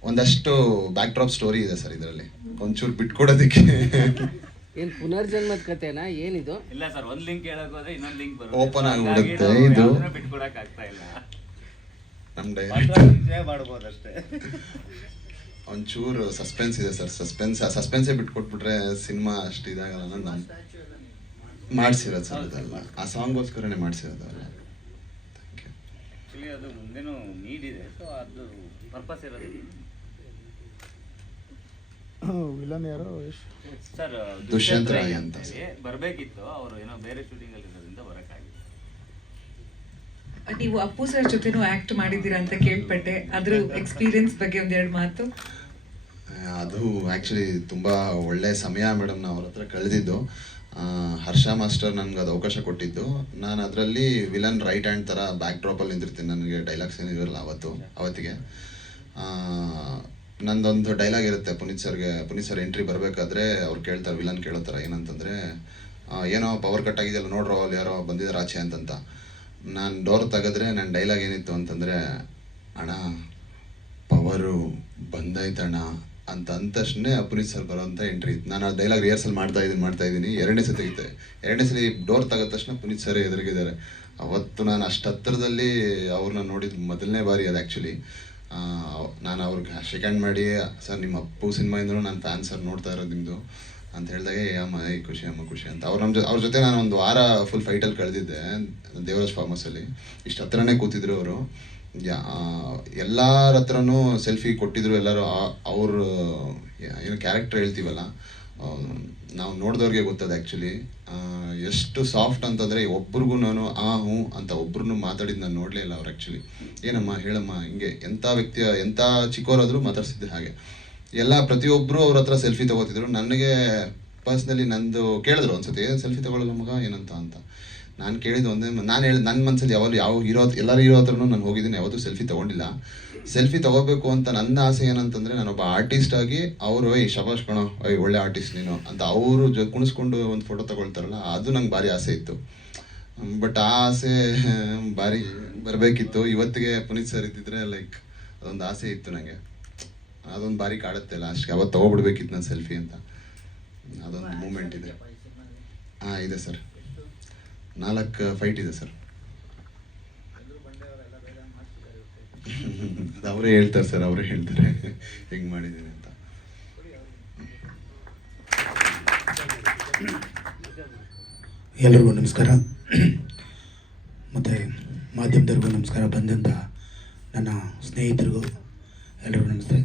ಒಂದಷ್ಟು ಬ್ಯಾಕ್ ಡ್ರಾಪ್ ಸ್ಟೋರಿ ಇದೆ ಸರ್ ಇದರಲ್ಲಿ. ಒಂಚೂರು ಬಿಟ್ಕೊಡೋದಕ್ಕೆ ಏನು ಪುನರ್ಜನ್ಮದ ಕಥೆನಾ ಏನಿದು? ಇಲ್ಲ ಸರ್, ಒಂದು ಲಿಂಕ್ ಹೇಳಕ್ ಹೋದ್ರೆ ಇನ್ನೊಂದು ಲಿಂಕ್ ಬರುತ್ತೆ, ಓಪನ್ ಆಗಿಬಿಡುತ್ತೆ. ಇದು ಬಿಟ್ಕೊಡಕ್ ಆಗ್ತಾ ಇಲ್ಲ. ನಮ್ಮ ಡೈರೆಕ್ಟರ್ ಮಾಡ್ಬೋದಷ್ಟೇ. ಒಂಚೂರು ಸಸ್ಪೆನ್ಸ್ ಇದೆ ಸರ್. ಸಸ್ಪೆನ್ಸೇ ಬಿಟ್ಕೊಟ್ಬಿಟ್ರೆ ಸಿನಿಮಾ ಅಷ್ಟು ಇದಾಗಲ್ಲ ಅನ್ನೋದು ನಾನು ಮಾಡಿಸಿರೋದು ಸರ್. ಅದೆಲ್ಲ ಆ ಸಾಂಗ್ಗೋಸ್ಕರನೇ ಮಾಡಿಸಿರೋದಲ್ಲ. ಆ್ಯಕ್ಚುಲಿ ಅದು ಮುಂದೇನು ನೀಡ್ ಇದೆ, ಸೊ ಅದು ಪರ್ಪಸ್ ಇರೋದು. ವಿಲನ್ ಯಾರು? ಸರ್ ದುಷ್ಯಂತ್ ರಾಯ್ ಅಂತ ಬರ್ಬೇಕಿತ್ತು, ಅವರು ಏನೋ ಬೇರೆ ಶೂಟಿಂಗ್ ಅಲ್ಲಿ ಇರೋದ್ರಿಂದ ಬರೋಕ್ಕಾಗಿಲ್ಲ. ನೀವು ಅಪ್ಪು ಸರ್ ಜೊತೆನೂ ಆಕ್ಟ್ ಮಾಡಿದ್ದೀರಾ ಅಂತ ಕೇಳ್ಪಟ್ಟೆ, ಅದ್ರ ಎಕ್ಸ್ಪೀರಿಯನ್ಸ್ ಬಗ್ಗೆ ಒಂದೆರಡು ಮಾತು. ಅದು ಆ್ಯಕ್ಚುಲಿ ತುಂಬ ಒಳ್ಳೆಯ ಸಮಯ ಮೇಡಮ್, ನಾವು ಅವ್ರ ಹತ್ರ ಕಳೆದಿದ್ದು. ಹರ್ಷ ಮಾಸ್ಟರ್ ನನಗೆ ಅದು ಅವಕಾಶ ಕೊಟ್ಟಿದ್ದು. ನಾನು ಅದರಲ್ಲಿ ವಿಲನ್ ರೈಟ್ ಹ್ಯಾಂಡ್ ಥರ ಬ್ಯಾಕ್ ಡ್ರಾಪಲ್ಲಿ ನಿಂತಿರ್ತೀನಿ. ನನಗೆ ಡೈಲಾಗ್ಸ್ ಏನಿರಲ್ಲ ಅವತ್ತಿಗೆ. ನಂದೊಂದು ಡೈಲಾಗ್ ಇರುತ್ತೆ ಪುನೀತ್ ಸರ್ ಎಂಟ್ರಿ ಬರಬೇಕಾದ್ರೆ ಅವ್ರು ಕೇಳ್ತಾರೆ, ವಿಲನ್ ಕೇಳೋ ಥರ ಏನಂತಂದರೆ, ಏನೋ ಪವರ್ ಕಟ್ ಆಗಿದೆಯಲ್ಲ ನೋಡ್ರೋ ಅಲ್ಲಿ ಯಾರೋ ಬಂದಿದ್ದಾರೆ ಆಚೆ ಅಂತಂತ. ನಾನು ಡೋರ್ ತೆಗೆದ್ರೆ ನನ್ನ ಡೈಲಾಗ್ ಏನಿತ್ತು ಅಂತಂದರೆ, ಅಣ್ಣ ಪವರು ಬಂದೈತಣ್ಣ ಅಂತ ಅಂದ ತಕ್ಷಣ ಪುನೀತ್ ಸರ್ ಬರೋಂಥ ಎಂಟ್ರಿ ಇತ್ತು. ನಾನು ಆ ಡೈಲಾಗ್ ರಿಹರ್ಸಲ್ ಮಾಡ್ತಾ ಇದ್ದೀನಿ. ಎರಡನೇ ಸಲ ಡೋರ್ ತೆಗೆದ ತಕ್ಷಣ ಪುನೀತ್ ಸರ್ ಎದುರಿಗಿದ್ದಾರೆ. ಅವತ್ತು ನಾನು ಅಷ್ಟು ಹತ್ತಿರದಲ್ಲಿ ಅವ್ರನ್ನ ನೋಡಿದ್ದು ಮೊದಲನೇ ಬಾರಿ ಅದು ಆ್ಯಕ್ಚುಲಿ. ನಾನು ಅವ್ರಿಗೆ ಶೇಕ್ ಹ್ಯಾಂಡ್ ಮಾಡಿ, ಸರ್ ನಿಮ್ಮ ಅಪ್ಪು ಸಿನಿಮಾಯಿಂದಲೂ ನಾನು ಫ್ಯಾನ್ ಸರ್, ನೋಡ್ತಾ ಇರೋದು ನಿಮ್ಮದು ಅಂತ ಹೇಳಿದಾಗ, ಖುಷಿ ಅಂತ ಅವ್ರ ಜೊತೆ ನಾನು ಒಂದು ವಾರ ಫುಲ್ ಫೈಟಲ್ಲಿ ಕಳೆದಿದ್ದೆ ದೇವರಾಜ್ ಫಾರ್ಮಸಲ್ಲಿ. ಇಷ್ಟು ಹತ್ರನೇ ಕೂತಿದ್ರು ಅವರು. ಎಲ್ಲರ ಹತ್ರನೂ ಸೆಲ್ಫಿ ಕೊಟ್ಟಿದ್ರು ಎಲ್ಲರೂ. ಅವರು ಏನು ಕ್ಯಾರೆಕ್ಟರ್ ಹೇಳ್ತೀವಲ್ಲ, ನಾವು ನೋಡಿದವ್ರಿಗೆ ಗೊತ್ತದ ಆ್ಯಕ್ಚುಲಿ ಎಷ್ಟು ಸಾಫ್ಟ್ ಅಂತಂದರೆ, ಒಬ್ರಿಗೂ ನಾನು ಹ್ಞೂ ಅಂತ ಒಬ್ರು ಮಾತಾಡಿದ್ದು ನಾನು ನೋಡಲೇ ಇಲ್ಲ ಅವ್ರು ಆ್ಯಕ್ಚುಲಿ. ಏನಮ್ಮ ಹೇಳಮ್ಮ ಹಿಂಗೆ, ಎಂಥ ಎಂಥ ಚಿಕ್ಕವರಾದರೂ ಮಾತಾಡ್ಸಿದ್ದೆ ಹಾಗೆ. ಪ್ರತಿಯೊಬ್ಬರು ಅವ್ರ ಹತ್ರ ಸೆಲ್ಫಿ ತೊಗೋತಿದ್ರು. ನನಗೆ ಪರ್ಸ್ನಲಿ ನಂದು ಕೇಳಿದ್ರು ಒಂದ್ಸತಿ, ಸೆಲ್ಫಿ ತೊಗೊಳ್ಳಲ್ಲ ಮಗ ಏನಂತ ಅಂತ. ನಾನು ಕೇಳಿದ್ದು ನಾನು ಹೇಳಿದ ನನ್ನ ಮನಸ್ಸಲ್ಲಿ ಎಲ್ಲರ ಹೀರೋ ಹತ್ರನೂ ನಾನು ಹೋಗಿದ್ದೀನಿ, ಯಾವತ್ತೂ ಸೆಲ್ಫಿ ತೊಗೊಂಡಿಲ್ಲ. ಸೆಲ್ಫಿ ತೊಗೋಬೇಕು ಅಂತ ನನ್ನ ಆಸೆ ಏನಂತಂದರೆ, ನಾನೊಬ್ಬ ಆರ್ಟಿಸ್ಟ್ ಆಗಿ ಅವರು ಶಬಾಷ್ ಕಣೋ, ಒಳ್ಳೆ ಆರ್ಟಿಸ್ಟ್ ನೀನು ಅಂತ ಅವರು ಕುಣಿಸ್ಕೊಂಡು ಒಂದು ಫೋಟೋ ತೊಗೊಳ್ತಾರಲ್ಲ, ಅದು ನಂಗೆ ಭಾರಿ ಆಸೆ ಇತ್ತು. ಬಟ್ ಆ ಆಸೆ ಭಾರಿ ಬರಬೇಕಿತ್ತು. ಇವತ್ತಿಗೆ ಪುನೀತ್ ಸರ್ ಇದ್ದಿದ್ರೆ ಲೈಕ್ ಅದೊಂದು ಆಸೆ ಇತ್ತು ನನಗೆ. ಅದೊಂದು ಭಾರಿ ಕಾಡುತ್ತೆ ಲಾಸ್ಟ್ಗೆ, ಅವತ್ತು ತೊಗೊಬಿಡ್ಬೇಕಿತ್ತು ನಾನು ಸೆಲ್ಫಿ ಅಂತ. ಅದೊಂದು ಮೂಮೆಂಟ್ ಇದೆ. ಇದೆ ಸರ್, 4 ಫೈಟ್ ಇದೆ ಸರ್. ಅದು ಅವರೇ ಹೇಳ್ತಾರೆ ಸರ್, ಅವರೇ ಹೇಳ್ತಾರೆ ಹೆಂಗೆ ಮಾಡಿದ್ದೀನಿ ಅಂತ. ಎಲ್ರಿಗೂ ನಮಸ್ಕಾರ, ಮತ್ತು ಮಾಧ್ಯಮದವ್ರಿಗೂ ನಮಸ್ಕಾರ. ಬಂದಂಥ ನನ್ನ ಸ್ನೇಹಿತರಿಗೂ ಎಲ್ರಿಗೂ ನಮಸ್ತೆ.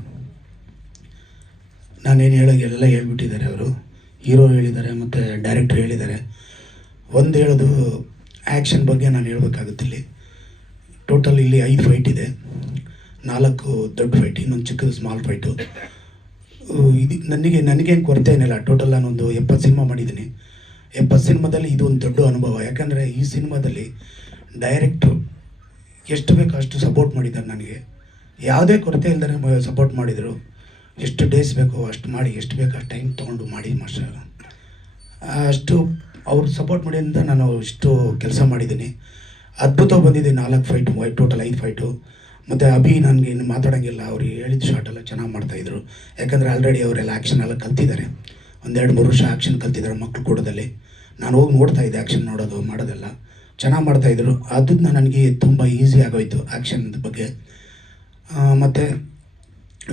ನಾನೇನು ಎಲ್ಲ ಹೇಳ್ಬಿಟ್ಟಿದ್ದಾರೆ ಅವರು. ಹೀರೋ ಹೇಳಿದ್ದಾರೆ ಮತ್ತು ಡೈರೆಕ್ಟ್ರ್ ಹೇಳಿದ್ದಾರೆ. ಒಂದು ಹೇಳೋದು ಆ್ಯಕ್ಷನ್ ಬಗ್ಗೆ ನಾನು ಹೇಳ್ಬೇಕಾಗುತ್ತೆ. ಇಲ್ಲಿ ಟೋಟಲ್ ಇಲ್ಲಿ 5 ಫೈಟ್ ಇದೆ, 4 ದೊಡ್ಡ ಫೈಟ್, ಇನ್ನೊಂದು ಚಿಕ್ಕದು ಸ್ಮಾಲ್ ಫೈಟು. ಇದು ನನಗೇನು ಕೊರತೆ ಏನಿಲ್ಲ. ಟೋಟಲ್ ನಾನೊಂದು 70 ಸಿನಿಮಾ ಮಾಡಿದ್ದೀನಿ. 70 ಸಿನಿಮಾದಲ್ಲಿ ಇದು ಒಂದು ದೊಡ್ಡ ಅನುಭವ. ಯಾಕಂದರೆ ಈ ಸಿನಿಮಾದಲ್ಲಿ ಡೈರೆಕ್ಟ್ರು ಎಷ್ಟು ಬೇಕೋ ಅಷ್ಟು ಸಪೋರ್ಟ್ ಮಾಡಿದ್ದಾರೆ ನನಗೆ. ಯಾವುದೇ ಕೊರತೆ ಇಲ್ಲದೇ ಸಪೋರ್ಟ್ ಮಾಡಿದರು. ಎಷ್ಟು ಡೇಸ್ ಬೇಕೋ ಅಷ್ಟು ಮಾಡಿ, ಎಷ್ಟು ಬೇಕೋ ಅಷ್ಟು ಟೈಮ್ ತೊಗೊಂಡು ಮಾಡಿ ಮಾಸ್ಟರ್. ಅಷ್ಟು ಅವ್ರು ಸಪೋರ್ಟ್ ಮಾಡಿಯಿಂದ ನಾನು ಇಷ್ಟು ಕೆಲಸ ಮಾಡಿದ್ದೀನಿ. ಅದ್ಭುತವಾಗಿ ಬಂದಿದೆ. 4 ಫೈಟು, ಟೋಟಲ್ 5 ಫೈಟು. ಮತ್ತು ಅಭಿ ನನಗೆ ಇನ್ನು ಮಾತಾಡೋಂಗಿಲ್ಲ, ಅವ್ರು ಹೇಳಿದ ಶಾರ್ಟೆಲ್ಲ ಚೆನ್ನಾಗಿ ಮಾಡ್ತಾಯಿದ್ರು. ಯಾಕಂದರೆ ಆಲ್ರೆಡಿ ಅವರೆಲ್ಲ ಆ್ಯಕ್ಷನ್ ಎಲ್ಲ ಕಲ್ತಿದ್ದಾರೆ. 1-2-3 ವರ್ಷ ಆ್ಯಕ್ಷನ್ ಕಲ್ತಿದ್ದಾರೆ ಮಕ್ಕಳು ಕೂಡದಲ್ಲಿ. ನಾನು ಹೋಗಿ ನೋಡ್ತಾಯಿದ್ದೆ ಆ್ಯಕ್ಷನ್ ಮಾಡೋದೆಲ್ಲ ಚೆನ್ನಾಗಿ ಮಾಡ್ತಾಯಿದ್ರು. ಅದನ್ನ ನನಗೆ ತುಂಬ ಈಸಿ ಆಗೋಯ್ತು ಆ್ಯಕ್ಷನ್ ಬಗ್ಗೆ. ಮತ್ತು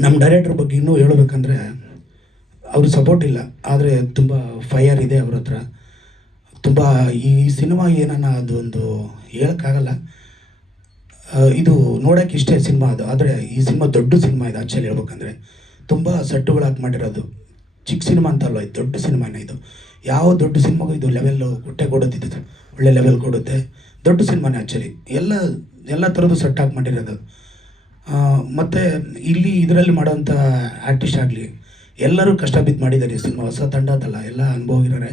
ನಮ್ಮ ಡೈರೆಕ್ಟ್ರ್ ಬಗ್ಗೆ ಇನ್ನೂ ಹೇಳಬೇಕಂದ್ರೆ, ಅವ್ರ ಸಪೋರ್ಟ್ ಇಲ್ಲ, ಆದರೆ ತುಂಬ ಫೈರ್ ಇದೆ ಅವ್ರ ಹತ್ರ. ತುಂಬ ಈ ಸಿನಿಮಾ ಏನನ್ನ ಅದು ಒಂದು ಹೇಳೋಕ್ಕಾಗಲ್ಲ. ಇದು ನೋಡೋಕ್ಕೆ ಇಷ್ಟೇ ಸಿನಿಮಾ ಅದು. ಆದರೆ ಈ ಸಿನಿಮಾ ದೊಡ್ಡ ಸಿನಿಮಾ ಇದೆ ಆ್ಯಕ್ಚುಲಿ ಹೇಳ್ಬೇಕಂದ್ರೆ. ತುಂಬ ಸೆಟ್ಟುಗಳು ಹಾಕಿ ಮಾಡಿರೋದು. ಚಿಕ್ಕ ಸಿನಿಮಾ ಅಂತ ಅಲ್ಲ, ಇದು ದೊಡ್ಡ ಸಿನಿಮಾನೇ. ಇದು ಯಾವ ದೊಡ್ಡ ಸಿನಿಮಾಗೂ ಇದು ಲೆವೆಲ್ಲು ಕೊಡುತ್ತಿದ್ದು, ಒಳ್ಳೆ ಲೆವೆಲ್ ಕೊಡುತ್ತೆ. ದೊಡ್ಡ ಸಿನಿಮಾನೇ ಆ್ಯಕ್ಚುಲಿ. ಎಲ್ಲ ಥರದ್ದು ಸೆಟ್ ಹಾಕಿ ಮಾಡಿರೋದು. ಮತ್ತು ಇಲ್ಲಿ ಇದರಲ್ಲಿ ಮಾಡೋಂಥ ಆರ್ಟಿಸ್ಟ್ ಆಗಲಿ ಎಲ್ಲರೂ ಕಷ್ಟ ಬಿದ್ದು ಮಾಡಿದ್ದಾರೆ. ಈ ಸಿನಿಮಾ ಹೊಸ ತಂಡ ಅಂತಲ್ಲ, ಎಲ್ಲ ಅನುಭವ ಇರೋರೆ,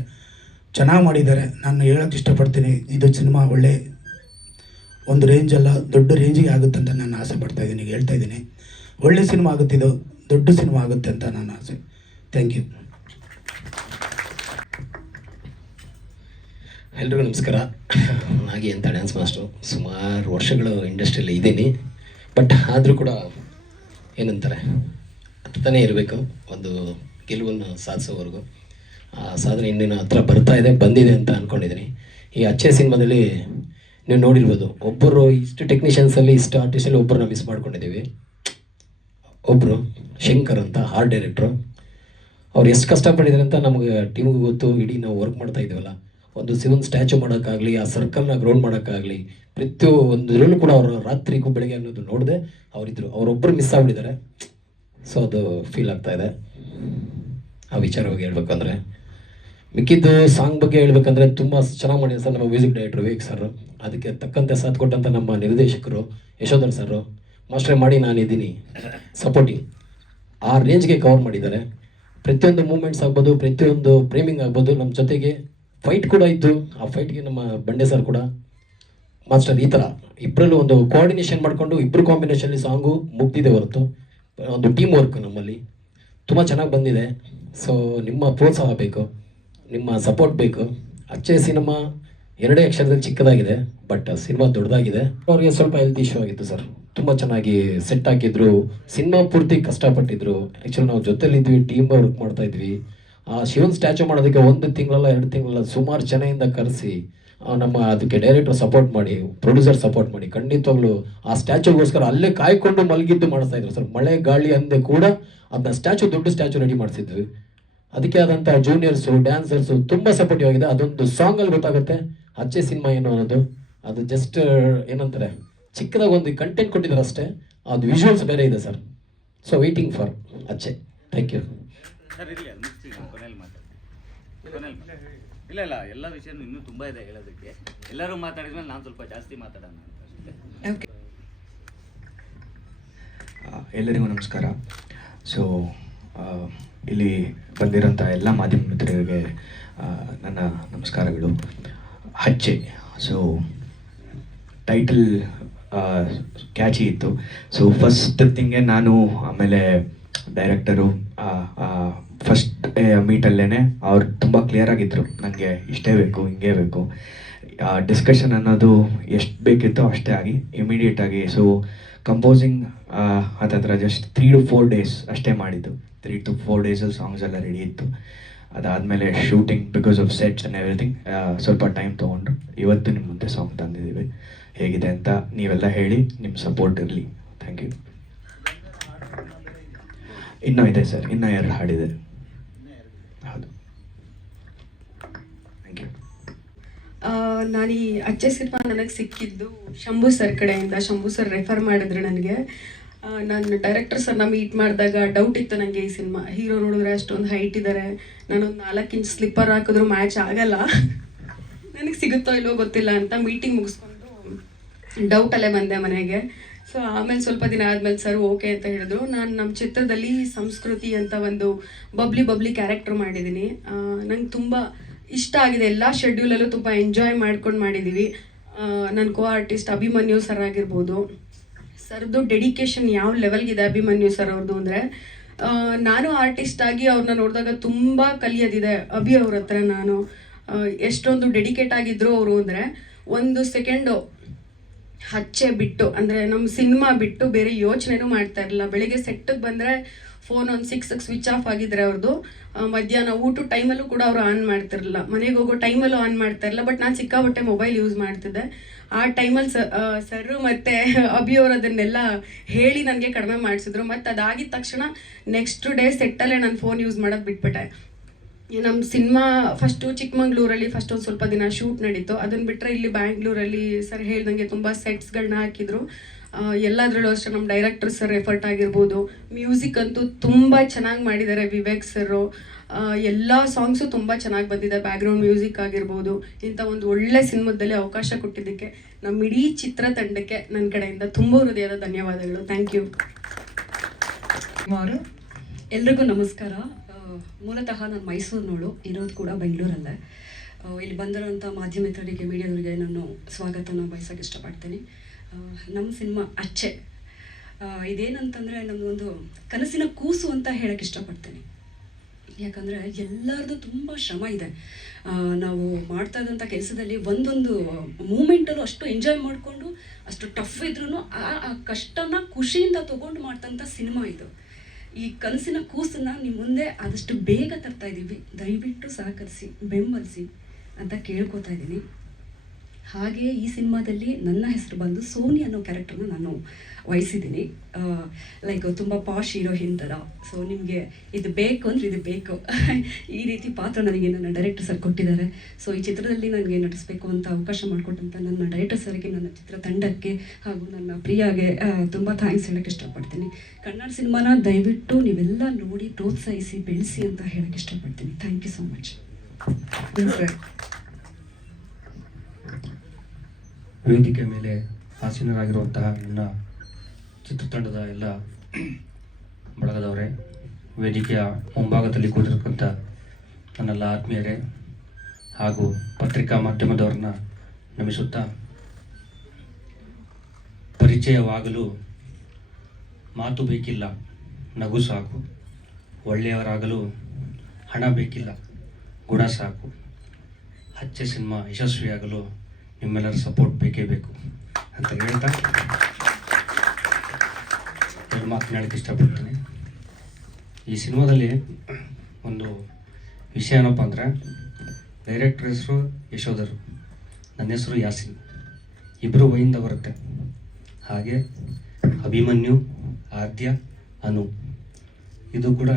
ಚೆನ್ನಾಗಿ ಮಾಡಿದ್ದಾರೆ. ನಾನು ಹೇಳೋಕ್ಕೆ ಇಷ್ಟಪಡ್ತೀನಿ, ಇದು ಸಿನಿಮಾ ಒಳ್ಳೆ ಒಂದು ರೇಂಜಲ್ಲ, ದೊಡ್ಡ ರೇಂಜಿಗೆ ಆಗುತ್ತೆ ಅಂತ ನಾನು ಆಸೆ ಪಡ್ತಾಯಿದ್ದೀನಿ. ಹೇಳ್ತಾ ಇದ್ದೀನಿ, ಒಳ್ಳೆ ಸಿನಿಮಾ ಆಗುತ್ತಿದ್ದು, ದೊಡ್ಡ ಸಿನಿಮಾ ಆಗುತ್ತೆ ಅಂತ ನನ್ನ ಆಸೆ. Thank you. ಎಲ್ರಿಗೂ ನಮಸ್ಕಾರ. ನಾಗಿ ಅಂತ ಡ್ಯಾನ್ಸ್ ಮಾಸ್ಟ್ರು. ಸುಮಾರು ವರ್ಷಗಳು ಇಂಡಸ್ಟ್ರಿಯಲ್ಲಿ ಇದ್ದೀನಿ. ಬಟ್ ಆದರೂ ಕೂಡ ಏನಂತಾರೆ, ಹತ್ತನೇ ಇರಬೇಕು ಒಂದು ಗೆಲುವನ್ನು ಸಾಧಿಸೋವರೆಗೂ. ಆ ಸಾಧನೆ ಇನ್ನೇನು ಹತ್ರ ಬಂದಿದೆ ಅಂತ ಅಂದ್ಕೊಂಡಿದ್ದೀನಿ. ಈ ಅಚ್ಚೆ ಸಿನಿಮಾದಲ್ಲಿ ನೀವು ನೋಡಿರ್ಬೋದು, ಒಬ್ಬರು ಇಷ್ಟು ಟೆಕ್ನಿಷಿಯನ್ಸಲ್ಲಿ ಇಷ್ಟು ಆರ್ಟಿಸ್ಟಲ್ಲಿ ಒಬ್ಬರನ್ನ ಮಿಸ್ ಮಾಡ್ಕೊಂಡಿದ್ದೀವಿ. ಒಬ್ಬರು ಶಂಕರ್ ಅಂತ ಆರ್ಟ್ ಡೈರೆಕ್ಟ್ರು. ಅವ್ರು ಎಷ್ಟು ಕಷ್ಟಪಟ್ಟಿದ್ದಾರೆ ಅಂತ ನಮಗೆ ಟೀಮಿಗೆ ಗೊತ್ತು. ಇಡೀ ನಾವು ವರ್ಕ್ ಮಾಡ್ತಾ ಇದ್ದೀವಲ್ಲ, ಒಂದು ಶಿವನ್ ಸ್ಟ್ಯಾಚು ಮಾಡೋಕ್ಕಾಗಲಿ, ಆ ಸರ್ಕಲ್ನ ಗ್ರೌಂಡ್ ಮಾಡೋಕ್ಕಾಗಲಿ, ಪ್ರತಿಯೊಂದರಲ್ಲೂ ಕೂಡ ಅವರು ರಾತ್ರಿಗೂ ಬೆಳಗ್ಗೆ ಅನ್ನೋದು ನೋಡಿದೆ ಅವರಿದ್ದರು. ಅವರೊಬ್ಬರು ಮಿಸ್ ಆಗಿಬಿಟ್ಟಿದ್ದಾರೆ. ಸೊ ಅದು ಫೀಲ್ ಆಗ್ತಾಯಿದೆ ಆ ವಿಚಾರವಾಗಿ ಹೇಳ್ಬೇಕಂದ್ರೆ. ಮಿಕ್ಕಿದ್ದು ಸಾಂಗ್ ಬಗ್ಗೆ ಹೇಳ್ಬೇಕಂದ್ರೆ ತುಂಬ ಚೆನ್ನಾಗಿ ಮಾಡಿದ್ದಾರೆ ಸರ್ ನಮ್ಮ ಮ್ಯೂಸಿಕ್ ಡೈರೆಕ್ಟರ್ ವಿವೇಕ್ ಸರ್. ಅದಕ್ಕೆ ತಕ್ಕಂತೆ ಸಾಥ್ ಕೊಟ್ಟಂಥ ನಮ್ಮ ನಿರ್ದೇಶಕರು ಯಶೋಧರ್ ಸರ್, ಮಾಸ್ಟರ್ ಮಾಡಿ ನಾನಿದ್ದೀನಿ ಸಪೋರ್ಟಿಂಗ್ ಆ ರೇಂಜ್ಗೆ ಕವರ್ ಮಾಡಿದ್ದಾರೆ. ಪ್ರತಿಯೊಂದು ಮೂಮೆಂಟ್ಸ್ ಆಗ್ಬೋದು, ಪ್ರತಿಯೊಂದು ಫ್ರೇಮಿಂಗ್ ಆಗ್ಬೋದು, ನಮ್ಮ ಜೊತೆಗೆ ಫೈಟ್ ಕೂಡ ಇತ್ತು. ಆ ಫೈಟ್ಗೆ ನಮ್ಮ ಬಂಡೆ ಸರ್ ಕೂಡ ಮಾಸ್ಟರ್ ಈ ಥರ ಇಬ್ಬರಲ್ಲೂ ಒಂದು ಕೋಆರ್ಡಿನೇಷನ್ ಮಾಡಿಕೊಂಡು ಇಬ್ಬರು ಕಾಂಬಿನೇಷನಲ್ಲಿ ಸಾಂಗು ಮುಗ್ದಿದೆ ಹೊರತು ಒಂದು ಟೀಮ್ ವರ್ಕ್ ನಮ್ಮಲ್ಲಿ ತುಂಬ ಚೆನ್ನಾಗಿ ಬಂದಿದೆ. ಸೊ ನಿಮ್ಮ ಪ್ರೋತ್ಸಾಹ ಬೇಕು, ನಿಮ್ಮ ಸಪೋರ್ಟ್ ಬೇಕು. ಅಚ್ಚೆ ಸಿನಿಮಾ 2 ಅಕ್ಷರದಲ್ಲಿ ಚಿಕ್ಕದಾಗಿದೆ, ಬಟ್ ಸಿನಿಮಾ ದೊಡ್ಡದಾಗಿದೆ. ಅವ್ರಿಗೆ ಸ್ವಲ್ಪ ಹೆಲ್ತ್ ಇಶ್ಯೂ ಆಗಿತ್ತು ಸರ್, ತುಂಬ ಚೆನ್ನಾಗಿ ಸೆಟ್ ಹಾಕಿದ್ರು, ಸಿನಿಮಾ ಪೂರ್ತಿ ಕಷ್ಟಪಟ್ಟಿದ್ರು. ಆ್ಯಕ್ಚುಲಿ ನಾವು ಜೊತೆಲಿದ್ವಿ, ಟೀಮ್ ವರ್ಕ್ ಮಾಡ್ತಾ ಇದ್ವಿ. ಆ ಶಿವನ್ ಸ್ಟ್ಯಾಚು ಮಾಡೋದಕ್ಕೆ 1 ತಿಂಗಳಲ್ಲ 2 ತಿಂಗಳಲ್ಲ ಸುಮಾರು ಜನದಿಂದ ಕರೆಸಿ ನಮ್ಮ ಅದಕ್ಕೆ ಡೈರೆಕ್ಟರ್ ಸಪೋರ್ಟ್ ಮಾಡಿ, ಪ್ರೊಡ್ಯೂಸರ್ ಸಪೋರ್ಟ್ ಮಾಡಿ, ಖಂಡಿತವಾಗ್ಲೂ ಆ ಸ್ಟ್ಯಾಚುಗೋಸ್ಕರ ಅಲ್ಲೇ ಕಾಯ್ಕೊಂಡು ಮಲಗಿದ್ದು ಮಾಡಿಸ್ತಾ ಇದ್ರು ಸರ್. ಮಳೆ ಗಾಳಿ ಅಂದೆ ಕೂಡ ಅದನ್ನ ಸ್ಟ್ಯಾಚು, ದೊಡ್ಡ ಸ್ಟ್ಯಾಚು ರೆಡಿ ಮಾಡಿಸಿದ್ವಿ. ಅದಕ್ಕೆ ಆದಂಥ ಜೂನಿಯರ್ಸು, ಡ್ಯಾನ್ಸರ್ಸು ತುಂಬ ಸಪೋರ್ಟಿವ್ ಆಗಿದೆ. ಅದೊಂದು ಸಾಂಗಲ್ಲಿ ಗೊತ್ತಾಗುತ್ತೆ ಅಚ್ಚೆ ಸಿನಿಮಾ ಏನು ಅನ್ನೋದು. ಅದು ಜಸ್ಟ್ ಏನಂತಾರೆ ಚಿಕ್ಕದಾಗಿ ಒಂದು ಕಂಟೆಂಟ್ ಕೊಟ್ಟಿದ್ದಾರೆ ಅಷ್ಟೇ, ಅದು ವಿಜುವಲ್ಸ್ ಬೇರೆ ಇದೆ ಸರ್. ಸೊ ವೇಟಿಂಗ್ ಫಾರ್ ಅಚ್ಚೆ. Thank you sir. ಇರಲಿ, ಅದು ಮುಗಿಸಿ ಕೊನೆಯಲ್ಲಿ ಮಾತಾಡಿ. ಇಲ್ಲ ಎಲ್ಲ ವಿಷಯನೂ ಇನ್ನೂ ತುಂಬ ಇದೆ ಹೇಳೋದಕ್ಕೆ. ಎಲ್ಲರೂ ಮಾತಾಡಿದ್ಮೇಲೆ ನಾನು ಸ್ವಲ್ಪ ಜಾಸ್ತಿ ಮಾತಾಡೋಣ ಅಂತ ಅಷ್ಟೇ. ಓಕೆ. ಎಲ್ಲರಿಗೂ ನಮಸ್ಕಾರ. ಸೊ ಇಲ್ಲಿ ಬಂದಿರೋಂಥ ಎಲ್ಲ ಮಾಧ್ಯಮ ಮಿತ್ರರಿಗೆ ನನ್ನ ನಮಸ್ಕಾರಗಳು. ಹಚ್ಚೆ, ಸೊ ಟೈಟಲ್ ಕ್ಯಾಚಿ ಇತ್ತು. ಸೊ ಫಸ್ಟ್ ಥಿಂಗೆ ನಾನು, ಆಮೇಲೆ ಡೈರೆಕ್ಟರು ಫಸ್ಟ್ ಮೀಟಲ್ಲೇ ಅವ್ರು ತುಂಬ ಕ್ಲಿಯರ್ ಆಗಿದ್ದರು, ನನಗೆ ಇಷ್ಟೇ ಬೇಕು, ಹಿಂಗೆ ಬೇಕು. ಡಿಸ್ಕಷನ್ ಅನ್ನೋದು ಎಷ್ಟು ಬೇಕಿತ್ತೋ ಅಷ್ಟೇ ಆಗಿ ಇಮಿಡಿಯೇಟಾಗಿ. ಸೊ ಕಂಪೋಸಿಂಗ್ ಹತ್ತಿರ ಜಸ್ಟ್ 3 to 4 days ಅಷ್ಟೇ ಮಾಡಿದ್ದು. 3 to 4 ಡೇಸಲ್ಲಿ ಸಾಂಗ್ಸ್ ಎಲ್ಲ ರೆಡಿ ಇತ್ತು. ಅದಾದಮೇಲೆ shooting because of sets and everything ಸ್ವಲ್ಪ ಟೈಮ್ ತೊಗೊಂಡು ಇವತ್ತು ನಿಮ್ಮ ಮುಂದೆ ಸಾಂಗ್ ತಂದಿದ್ದೀವಿ. ಹೇಗಿದೆ ಅಂತ ನೀವೆಲ್ಲ ಹೇಳಿ, ನಿಮ್ಮ ಸಪೋರ್ಟ್ ಇರಲಿ. Thank you. ಇನ್ನೂ ಇದೆ ಸರ್, ಇನ್ನೂ 2 ಹಾಡಿದೆ. ಹೌದು, ಥ್ಯಾಂಕ್ ಯು. ನಾನು ಈ ಅಚ್ಚೆ ಸಿನಿಮಾ ನನಗೆ ಸಿಕ್ಕಿದ್ದು ಶಂಭು ಸರ್ ಕಡೆಯಿಂದ. ಶಂಭು ಸರ್ ರೆಫರ್ ಮಾಡಿದ್ರು ನನಗೆ. ನಾನು ಡೈರೆಕ್ಟರ್ ಸರ್ನ ಮೀಟ್ ಮಾಡಿದಾಗ ಡೌಟ್ ಇತ್ತು ನನಗೆ. ಈ ಸಿನಿಮಾ ಹೀರೋ ನೋಡಿದ್ರೆ ಅಷ್ಟೊಂದು ಹೈಟ್ ಇದ್ದಾರೆ, ನಾನೊಂದು 4 ಇಂಚ್ ಸ್ಲಿಪ್ಪರ್ ಹಾಕಿದ್ರು ಮ್ಯಾಚ್ ಆಗಲ್ಲ, ನನಗೆ ಸಿಗುತ್ತೋ ಇಲ್ಲೋ ಗೊತ್ತಿಲ್ಲ ಅಂತ ಮೀಟಿಂಗ್ ಮುಗಿಸ್ಕೊಂಡು ಡೌಟಲ್ಲೇ ಬಂದೆ ಮನೆಗೆ. ಸೊ ಆಮೇಲೆ ಸ್ವಲ್ಪ ದಿನ ಆದಮೇಲೆ ಸರ್ ಓಕೆ ಅಂತ ಹೇಳಿದ್ರು. ನಾನು ನಮ್ಮ ಚಿತ್ರದಲ್ಲಿ ಸಂಸ್ಕೃತಿ ಅಂತ ಒಂದು ಬಬ್ಲಿ ಕ್ಯಾರೆಕ್ಟರ್ ಮಾಡಿದ್ದೀನಿ. ನಂಗೆ ತುಂಬ ಇಷ್ಟ ಆಗಿದೆ. ಎಲ್ಲ ಶೆಡ್ಯೂಲಲ್ಲೂ ತುಂಬ ಎಂಜಾಯ್ ಮಾಡ್ಕೊಂಡು ಮಾಡಿದ್ದೀವಿ. ನನ್ನ ಕೋ ಆರ್ಟಿಸ್ಟ್ ಅಭಿಮನ್ಯು ಸರ್ ಆಗಿರ್ಬೋದು. ಸರ್ದು ಡೆಡಿಕೇಶನ್ ಯಾವ ಲೆವೆಲ್ಗಿದೆ ಅಭಿಮನ್ಯು ಸರ್ ಅವ್ರದ್ದು ಅಂದರೆ, ನಾನು ಆರ್ಟಿಸ್ಟ್ ಆಗಿ ಅವ್ರನ್ನ ನೋಡಿದಾಗ ತುಂಬ ಕಲಿಯೋದಿದೆ ಅಭಿ ಅವ್ರ ಹತ್ರ. ನಾನು ಎಷ್ಟೊಂದು ಡೆಡಿಕೇಟ್ ಆಗಿದ್ರು ಅವರು ಅಂದರೆ, 1 ಸೆಕೆಂಡು ಹಚ್ಚೆ ಬಿಟ್ಟು ಅಂದರೆ ನಮ್ಮ ಸಿನಿಮಾ ಬಿಟ್ಟು ಬೇರೆ ಯೋಚನೆನೂ ಮಾಡ್ತಾ ಇರಲಿಲ್ಲ. ಬೆಳಿಗ್ಗೆ ಸೆಟ್ಟಿಗೆ ಬಂದರೆ ಫೋನ್ ಒಂದು 6 ಸ್ವಿಚ್ ಆಫ್ ಆಗಿದ್ರೆ ಅವ್ರದ್ದು. ಮಧ್ಯಾಹ್ನ ಊಟ ಟೈಮಲ್ಲೂ ಕೂಡ ಅವರು ಆನ್ ಮಾಡ್ತಿರಲಿಲ್ಲ, ಮನೆಗೆ ಹೋಗೋ ಟೈಮಲ್ಲೂ ಆನ್ ಮಾಡ್ತಾ ಇರಲಿಲ್ಲ. ಬಟ್ ನಾನು ಸಿಕ್ಕಾಪಟ್ಟೆ ಮೊಬೈಲ್ ಯೂಸ್ ಮಾಡ್ತಿದ್ದೆ. ಆ ಟೈಮಲ್ಲಿ ಸರ್ರು ಮತ್ತು ಅಭಿ ಅವರು ಅದನ್ನೆಲ್ಲ ಹೇಳಿ ನನಗೆ ಕಡಿಮೆ ಮಾಡಿಸಿದ್ರು. ಮತ್ತು ಅದಾಗಿದ್ದ ತಕ್ಷಣ ನೆಕ್ಸ್ಟ್ ಡೇ ಸೆಟ್ಟಲ್ಲೇ ನಾನು ಫೋನ್ ಯೂಸ್ ಮಾಡೋದು ಬಿಟ್ಬಿಟ್ಟೆ. ನಮ್ಮ ಸಿನಿಮಾ ಫಸ್ಟು ಚಿಕ್ಕಮಂಗ್ಳೂರಲ್ಲಿ ಫಸ್ಟ್ ಒಂದು ಸ್ವಲ್ಪ ದಿನ ಶೂಟ್ ನಡೀತು. ಅದನ್ನು ಬಿಟ್ಟರೆ ಇಲ್ಲಿ ಬ್ಯಾಂಗ್ಳೂರಲ್ಲಿ ಸರ್ ಹೇಳ್ದಂಗೆ ತುಂಬ ಸೆಟ್ಸ್ಗಳನ್ನ ಹಾಕಿದ್ರು. ಎಲ್ಲದರಲ್ಲೂ ಅಷ್ಟೇ ನಮ್ಮ ಡೈರೆಕ್ಟರ್ ಸರ್ ಎಫರ್ಟ್ ಆಗಿರ್ಬೋದು. ಮ್ಯೂಸಿಕ್ ಅಂತೂ ತುಂಬ ಚೆನ್ನಾಗಿ ಮಾಡಿದ್ದಾರೆ ವಿವೇಕ್ ಸರು. ಎಲ್ಲ ಸಾಂಗ್ಸು ತುಂಬ ಚೆನ್ನಾಗಿ ಬಂದಿದೆ. ಬ್ಯಾಕ್ಗ್ರೌಂಡ್ ಮ್ಯೂಸಿಕ್ ಆಗಿರ್ಬೋದು. ಇಂಥ ಒಂದು ಒಳ್ಳೆ ಸಿನಿಮಾದಲ್ಲಿ ಅವಕಾಶ ಕೊಟ್ಟಿದ್ದಕ್ಕೆ ನಮ್ಮ ಇಡೀ ಚಿತ್ರತಂಡಕ್ಕೆ ನನ್ನ ಕಡೆಯಿಂದ ತುಂಬ ಹೃದಯದ ಧನ್ಯವಾದಗಳು. Thank you. ಎಲ್ರಿಗೂ ನಮಸ್ಕಾರ. ಮೂಲತಃ ನಾನು ಮೈಸೂರಿನೋಳು, ಇರೋದು ಕೂಡ ಬೆಂಗಳೂರಲ್ಲೇ. ಇಲ್ಲಿ ಬಂದಿರೋಂಥ ಮಾಧ್ಯಮಿಕರಿಗೆ, ಮೀಡಿಯಾದವರಿಗೆ ನಾನು ಸ್ವಾಗತನ ಬಯಸೋಕ್ಕೆ ಇಷ್ಟಪಡ್ತೀನಿ. ನಮ್ಮ ಸಿನಿಮಾ ಅಚ್ಚೆ ಇದೇನಂತಂದರೆ ನಮ್ಮದೊಂದು ಕನಸಿನ ಕೂಸು ಅಂತ ಹೇಳೋಕ್ಕೆ ಇಷ್ಟಪಡ್ತೀನಿ. ಯಾಕಂದರೆ ಎಲ್ಲರದ್ದು ತುಂಬ ಶ್ರಮ ಇದೆ. ನಾವು ಮಾಡ್ತಾ ಇದ್ದಂಥ ಕೆಲಸದಲ್ಲಿ ಒಂದೊಂದು ಮೂಮೆಂಟಲ್ಲೂ ಅಷ್ಟು ಎಂಜಾಯ್ ಮಾಡಿಕೊಂಡು, ಅಷ್ಟು ಟಫ್ ಇದ್ರೂ ಆ ಕಷ್ಟನ ಖುಷಿಯಿಂದ ತೊಗೊಂಡು ಮಾಡ್ತಂಥ ಸಿನಿಮಾ ಇದು. ಈ ಕನಸಿನ ಕೂಸನ್ನು ನಿಮ್ಮ ಮುಂದೆ ಆದಷ್ಟು ಬೇಗ ತರ್ತಾ ಇದ್ದೀವಿ. ದಯವಿಟ್ಟು ಸಹಕರಿಸಿ, ಬೆಂಬಲಿಸಿ ಅಂತ ಕೇಳ್ಕೊತಾ ಇದ್ದೀನಿ. ಹಾಗೆ ಈ ಸಿನಿಮಾದಲ್ಲಿ ನನ್ನ ಹೆಸರು ಬಂದು ಸೋನಿ ಅನ್ನೋ ಕ್ಯಾರೆಕ್ಟರ್ನ ನಾನು ವಹಿಸಿದ್ದೀನಿ. ಲೈಕ್ ತುಂಬ ಪಾಶ್ ಹೀರೋಯಿನ್ ಥರ. ಸೊ ನಿಮಗೆ ಇದು ಬೇಕು ಅಂದರೆ ಇದು ಬೇಕು, ಈ ರೀತಿ ಪಾತ್ರ ನನಗೆ ನನ್ನ ಡೈರೆಕ್ಟರ್ ಸರ್ ಕೊಟ್ಟಿದ್ದಾರೆ. ಸೊ ಈ ಚಿತ್ರದಲ್ಲಿ ನನಗೆ ನಟಿಸಬೇಕು ಅಂತ ಅವಕಾಶ ಮಾಡಿಕೊಟ್ಟಂಥ ನನ್ನ ಡೈರೆಕ್ಟರ್ ಸರ್ಗೆ, ನನ್ನ ಚಿತ್ರತಂಡಕ್ಕೆ ಹಾಗೂ ನನ್ನ ಪ್ರಿಯಾಗೆ ತುಂಬ ಥ್ಯಾಂಕ್ಸ್ ಹೇಳೋಕ್ಕೆ ಇಷ್ಟಪಡ್ತೀನಿ. ಕನ್ನಡ ಸಿನಿಮಾನ ದಯವಿಟ್ಟು ನೀವೆಲ್ಲ ನೋಡಿ ಪ್ರೋತ್ಸಾಹಿಸಿ, ಬೆಳೆಸಿ ಅಂತ ಹೇಳೋಕ್ಕೆ ಇಷ್ಟಪಡ್ತೀನಿ. Thank you so much. Sir. ವೇದಿಕೆ ಮೇಲೆ ಆಸೀನರಾಗಿರುವಂತಹ ನನ್ನ ಚಿತ್ರತಂಡದ ಎಲ್ಲ ಬಳಗದವರೇ, ವೇದಿಕೆಯ ಮುಂಭಾಗದಲ್ಲಿ ಕೂತಿರತಕ್ಕಂಥ ನನ್ನೆಲ್ಲ ಆತ್ಮೀಯರೇ ಹಾಗೂ ಪತ್ರಿಕಾ ಮಾಧ್ಯಮದವ್ರನ್ನ ನಮಿಸುತ್ತಾ, ಪರಿಚಯವಾಗಲು ಮಾತು ಬೇಕಿಲ್ಲ, ನಗು ಸಾಕು. ಒಳ್ಳೆಯವರಾಗಲು ಹಣ ಬೇಕಿಲ್ಲ, ಗುಣ ಸಾಕು. ಹಚ್ಚೆ ಸಿನಿಮಾ ಯಶಸ್ವಿಯಾಗಲು ನಿಮ್ಮೆಲ್ಲರ ಸಪೋರ್ಟ್ ಬೇಕೇ ಬೇಕು ಅಂತ ಹೇಳ್ತಾ ಎರಡು ಮಾತು ಹೇಳಕ್ಕೆ ಇಷ್ಟಪಡ್ತೀನಿ. ಈ ಸಿನಿಮಾದಲ್ಲಿ ಒಂದು ವಿಷಯ ಏನಪ್ಪ ಅಂದರೆ, ಡೈರೆಕ್ಟರ್ ಹೆಸರು ಯಶೋಧರ್, ನನ್ನ ಹೆಸರು ಯಾಸಿನ್, ಇಬ್ಬರು ವೈಯಿಂದ ಬರುತ್ತೆ. ಹಾಗೆ ಅಭಿಮನ್ಯು, ಆದ್ಯ, ಅನು, ಇದು ಕೂಡ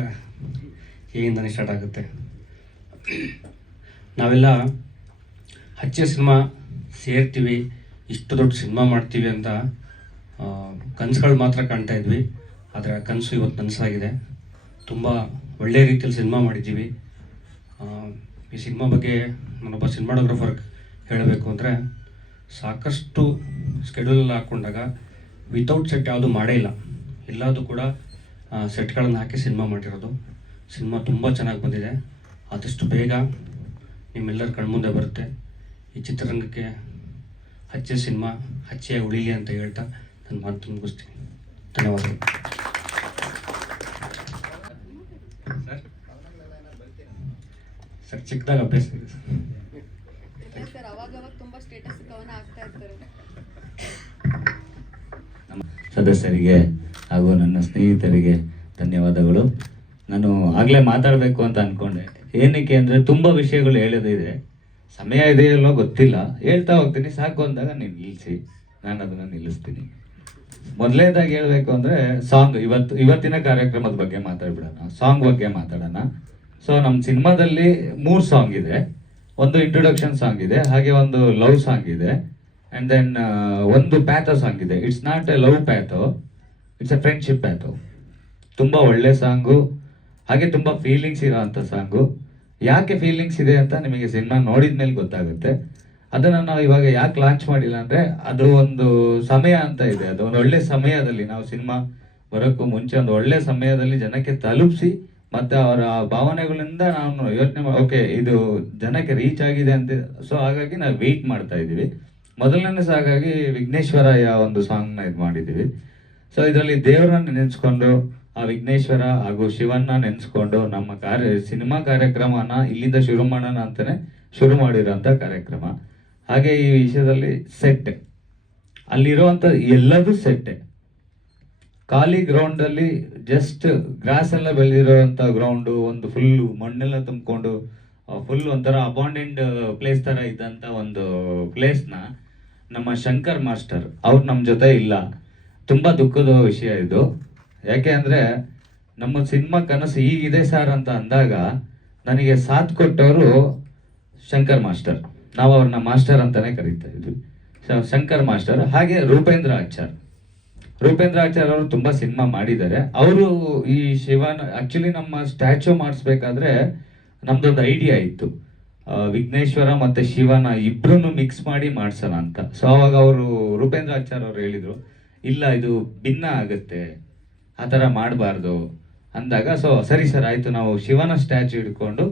ಹೇಗಿಂದನೇ ಸ್ಟಾರ್ಟ್ ಆಗುತ್ತೆ. ನಾವೆಲ್ಲ ಹಚ್ಚೆ ಸಿನಿಮಾ ಸೇರ್ತೀವಿ, ಇಷ್ಟು ದೊಡ್ಡ ಸಿನಿಮಾ ಮಾಡ್ತೀವಿ ಅಂತ ಕನಸುಗಳು ಮಾತ್ರ ಕಾಣ್ತಾ ಇದ್ವಿ. ಆದರೆ ಆ ಕನಸು ಇವತ್ತು ನನಸಾಗಿದೆ. ತುಂಬ ಒಳ್ಳೆಯ ರೀತಿಯಲ್ಲಿ ಸಿನಿಮಾ ಮಾಡಿದ್ದೀವಿ. ಈ ಸಿನಿಮಾ ಬಗ್ಗೆ ನಾನೊಬ್ಬ ಸಿನಿಮಾಟೋಗ್ರಫರ್ ಹೇಳಬೇಕು ಅಂದರೆ, ಸಾಕಷ್ಟು ಸ್ಕೆಡ್ಯೂಲಲ್ಲಿ ಹಾಕ್ಕೊಂಡಾಗ ವಿತೌಟ್ ಸೆಟ್ ಯಾವುದು ಮಾಡೇ ಇಲ್ಲ. ಎಲ್ಲದೂ ಕೂಡ ಸೆಟ್ಗಳನ್ನು ಹಾಕಿ ಸಿನಿಮಾ ಮಾಡಿರೋದು. ಸಿನಿಮಾ ತುಂಬ ಚೆನ್ನಾಗಿ ಬಂದಿದೆ. ಆದಷ್ಟು ಬೇಗ ನಿಮ್ಮೆಲ್ಲರ ಕಣ್ಮುಂದೆ ಬರುತ್ತೆ. ಈ ಚಿತ್ರರಂಗಕ್ಕೆ ಹಚ್ಚೆ ಸಿನಿಮಾ ಹಚ್ಚೆಯಾಗಿ ಉಳಿಲಿ ಅಂತ ಹೇಳ್ತಾ ನನ್ನ ಮಾತು ಮುಗಿಸ್ತೀನಿ. ಧನ್ಯವಾದಗಳು. ಸರ್ ಚಿಕ್ಕದಾಗ ಅಭ್ಯಾಸ ಇದೆ ಸರ್. ಅವಾಗವಾಗ ತುಂಬ ಸ್ಟೇಟಸ್ ಕವನ ಆಗ್ತಾ ಇರ್ತಾರೆ. ನಮ್ಮ ಸದಸ್ಯರಿಗೆ ಹಾಗೂ ನನ್ನ ಸ್ನೇಹಿತರಿಗೆ ಧನ್ಯವಾದಗಳು. ನಾನು ಆಗಲೇ ಮಾತಾಡಬೇಕು ಅಂತ ಅಂದ್ಕೊಂಡೆ. ಏನಕ್ಕೆ ಅಂದರೆ ತುಂಬ ವಿಷಯಗಳು ಹೇಳೋದಿದೆ, ಸಮಯ ಇದೆಯಲ್ಲೋ ಗೊತ್ತಿಲ್ಲ, ಹೇಳ್ತಾ ಹೋಗ್ತೀನಿ. ಸಾಕು ಅಂದಾಗ ನೀವು ನಿಲ್ಲಿಸಿ, ನಾನು ಅದನ್ನು ನಿಲ್ಲಿಸ್ತೀನಿ. ಮೊದಲನೇದಾಗಿ ಹೇಳಬೇಕು ಅಂದರೆ ಸಾಂಗ್, ಇವತ್ತಿನ ಕಾರ್ಯಕ್ರಮದ ಬಗ್ಗೆ ಮಾತಾಡ್ಬಿಡೋಣ, ಸಾಂಗ್ ಬಗ್ಗೆ ಮಾತಾಡೋಣ. ಸೊ ನಮ್ಮ ಸಿನಿಮಾದಲ್ಲಿ 3 ಸಾಂಗ್ ಇದೆ. ಒಂದು ಇಂಟ್ರೊಡಕ್ಷನ್ ಸಾಂಗ್ ಇದೆ, ಹಾಗೆ ಒಂದು ಲವ್ ಸಾಂಗ್ ಇದೆ, ಆ್ಯಂಡ್ ದೆನ್ ಒಂದು ಪ್ಯಾಥೋ ಸಾಂಗ್ ಇದೆ. It's not A love ಪ್ಯಾಥೋ, it's A friendship ಪ್ಯಾಥೋ. ತುಂಬ ಒಳ್ಳೆ ಸಾಂಗು, ಹಾಗೆ ತುಂಬ ಫೀಲಿಂಗ್ಸ್ ಇರೋವಂಥ ಸಾಂಗು. ಯಾಕೆ ಫೀಲಿಂಗ್ಸ್ ಇದೆ ಅಂತ ನಿಮಗೆ ಸಿನಿಮಾ ನೋಡಿದ ಮೇಲೆ ಗೊತ್ತಾಗುತ್ತೆ. ಅದನ್ನು ನಾವು ಇವಾಗ ಯಾಕೆ ಲಾಂಚ್ ಮಾಡಿಲ್ಲ ಅಂದರೆ, ಅದು ಒಂದು ಸಮಯ ಅಂತ ಇದೆ. ಅದು ಒಂದು ಒಳ್ಳೆ ಸಮಯದಲ್ಲಿ, ನಾವು ಸಿನಿಮಾ ಬರೋಕ್ಕೂ ಮುಂಚೆ ಒಂದು ಒಳ್ಳೆ ಸಮಯದಲ್ಲಿ ಜನಕ್ಕೆ ತಲುಪಿಸಿ, ಮತ್ತು ಅವರ ಭಾವನೆಗಳಿಂದ ನಾವು ಯೋಚನೆ ಓಕೆ ಇದು ಜನಕ್ಕೆ ರೀಚ್ ಆಗಿದೆ ಅಂತ. ಸೊ ಹಾಗಾಗಿ ನಾವು ವೆಯ್ಟ್ ಮಾಡ್ತಾ ಇದ್ದೀವಿ. ಮೊದಲನೇ ಸಾಗಾಗಿ ವಿಘ್ನೇಶ್ವರಯ್ಯ ಒಂದು ಸಾಂಗ್ನ ಇದು ಮಾಡಿದ್ದೀವಿ. ಸೊ ಇದರಲ್ಲಿ ದೇವರನ್ನ ನೆನೆಸ್ಕೊಂಡು, ಆ ವಿಘ್ನೇಶ್ವರ ಹಾಗೂ ಶಿವನ್ನ ನೆನೆಸ್ಕೊಂಡು ನಮ್ಮ ಸಿನಿಮಾ ಕಾರ್ಯಕ್ರಮನ ಇಲ್ಲಿಂದ ಶುರು ಮಾಡೋಣ ಅಂತಲೇ ಶುರು ಮಾಡಿರೋಂಥ ಕಾರ್ಯಕ್ರಮ. ಹಾಗೆ ಈ ವಿಷಯದಲ್ಲಿ ಸೆಟ್, ಅಲ್ಲಿರುವಂಥ ಎಲ್ಲದೂ ಸೆಟ್ಟೆ. ಖಾಲಿ ಗ್ರೌಂಡಲ್ಲಿ ಜಸ್ಟ್ ಗ್ರಾಸ್ ಎಲ್ಲ ಬೆಳೆದಿರೋವಂಥ ಗ್ರೌಂಡು, ಒಂದು ಫುಲ್ಲು ಮಣ್ಣೆಲ್ಲ ತುಂಬಿಕೊಂಡು ಫುಲ್ ಒಂಥರ ಅಬಾಂಡೆಂಟ್ ಪ್ಲೇಸ್ ಥರ ಇದ್ದಂಥ ಒಂದು ಪ್ಲೇಸ್ನ ನಮ್ಮ ಶಂಕರ್ ಮಾಸ್ಟರ್ ಅವ್ರು ನಮ್ಮ ಜೊತೆ ಇಲ್ಲ. ತುಂಬ ದುಃಖದ ವಿಷಯ ಇದು. ಯಾಕೆ ಅಂದರೆ ನಮ್ಮ ಸಿನಿಮಾ ಕನಸು ಹೀಗಿದೆ ಸರ್ ಅಂತ ಅಂದಾಗ ನನಗೆ ಸಾಥ್ ಕೊಟ್ಟವರು ಶಂಕರ್ ಮಾಸ್ಟರ್. ನಾವು ಅವ್ರನ್ನ ಮಾಸ್ಟರ್ ಅಂತಲೇ ಕರೀತಾ ಇದ್ವಿ, ಶಂಕರ್ ಮಾಸ್ಟರ್. ಹಾಗೆ ರೂಪೇಂದ್ರ ಆಚಾರ್ ಅವರು ತುಂಬ ಸಿನಿಮಾ ಮಾಡಿದ್ದಾರೆ. ಅವರು ಈ ಶಿವನ ಆ್ಯಕ್ಚುಲಿ ನಮ್ಮ ಸ್ಟ್ಯಾಚ್ಯೂ ಮಾಡಿಸ್ಬೇಕಾದ್ರೆ ನಮ್ದೊಂದು ಐಡಿಯಾ ಇತ್ತು, ವಿಘ್ನೇಶ್ವರ ಮತ್ತು ಶಿವನ ಇಬ್ಬರನ್ನು ಮಿಕ್ಸ್ ಮಾಡಿ ಮಾಡ್ಸೋಣ ಅಂತ. ಸೊ ಅವಾಗ ಅವರು ರೂಪೇಂದ್ರ ಆಚಾರ್ ಅವರು ಹೇಳಿದರು, ಇಲ್ಲ ಇದು ಭಿನ್ನ ಆಗುತ್ತೆ, ಆ ಥರ ಮಾಡಬಾರ್ದು ಅಂದಾಗ, ಸೊ ಸರಿ ಸರ್ ಆಯಿತು, ನಾವು ಶಿವನ ಸ್ಟ್ಯಾಚ್ಯೂ ಹಿಡ್ಕೊಂಡು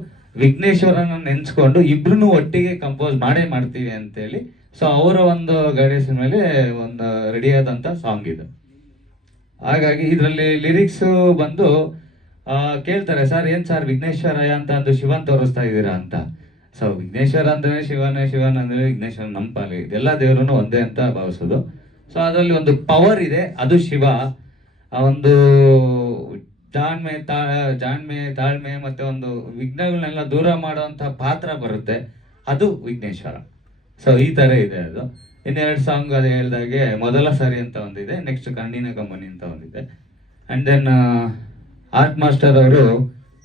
ವಿಘ್ನೇಶ್ವರನ ನೆನೆಸ್ಕೊಂಡು ಇಬ್ರು ಒಟ್ಟಿಗೆ ಕಂಪೋಸ್ ಮಾಡೇ ಮಾಡ್ತೀವಿ ಅಂತೇಳಿ. ಸೊ ಅವರ ಒಂದು ಗೈಡೆನ್ಸ್ ಮೇಲೆ ಒಂದು ರೆಡಿಯಾದಂಥ ಸಾಂಗ್ ಇದು. ಹಾಗಾಗಿ ಇದರಲ್ಲಿ ಲಿರಿಕ್ಸು ಬಂದು ಕೇಳ್ತಾರೆ, ಸರ್ ಏನು ಸರ್ ವಿಘ್ನೇಶ್ವರಯ್ಯ ಅಂತ ಅಂದು ಶಿವನ್ ತೋರಿಸ್ತಾ ಇದ್ದೀರಾ ಅಂತ. ಸೊ ವಿಘ್ನೇಶ್ವರ ಅಂದರೆ ಶಿವನ್ ಅಂದರೆ ವಿಘ್ನೇಶ್ವರ, ನಮ್ಮ ಪಾಲಿ ಇದೆಲ್ಲ ದೇವರೂ ಒಂದೇ ಅಂತ ಭಾವಿಸೋದು. ಸೊ ಅದರಲ್ಲಿ ಒಂದು ಪವರ್ ಇದೆ, ಅದು ಶಿವ. ಆ ಒಂದು ತಾಳ್ಮೆ ಮತ್ತೆ ಒಂದು ವಿಘ್ನಗಳನ್ನೆಲ್ಲ ದೂರ ಮಾಡುವಂಥ ಪಾತ್ರ ಬರುತ್ತೆ, ಅದು ವಿಘ್ನೇಶ್ವರ. ಸೊ ಈ ಥರ ಇದೆ ಅದು. ಇನ್ನೆರಡು ಸಾಂಗ್ ಅದು ಹೇಳ್ದಾಗೆ ಮೊದಲ ಸಾರಿ ಅಂತ ಒಂದಿದೆ, ನೆಕ್ಸ್ಟ್ ಕಣ್ಣಿನ ಕಂಬನಿ ಅಂತ ಒಂದಿದೆ. ಆ್ಯಂಡ್ ದೆನ್ ಆರ್ಟ್ ಮಾಸ್ಟರ್ ಅವರು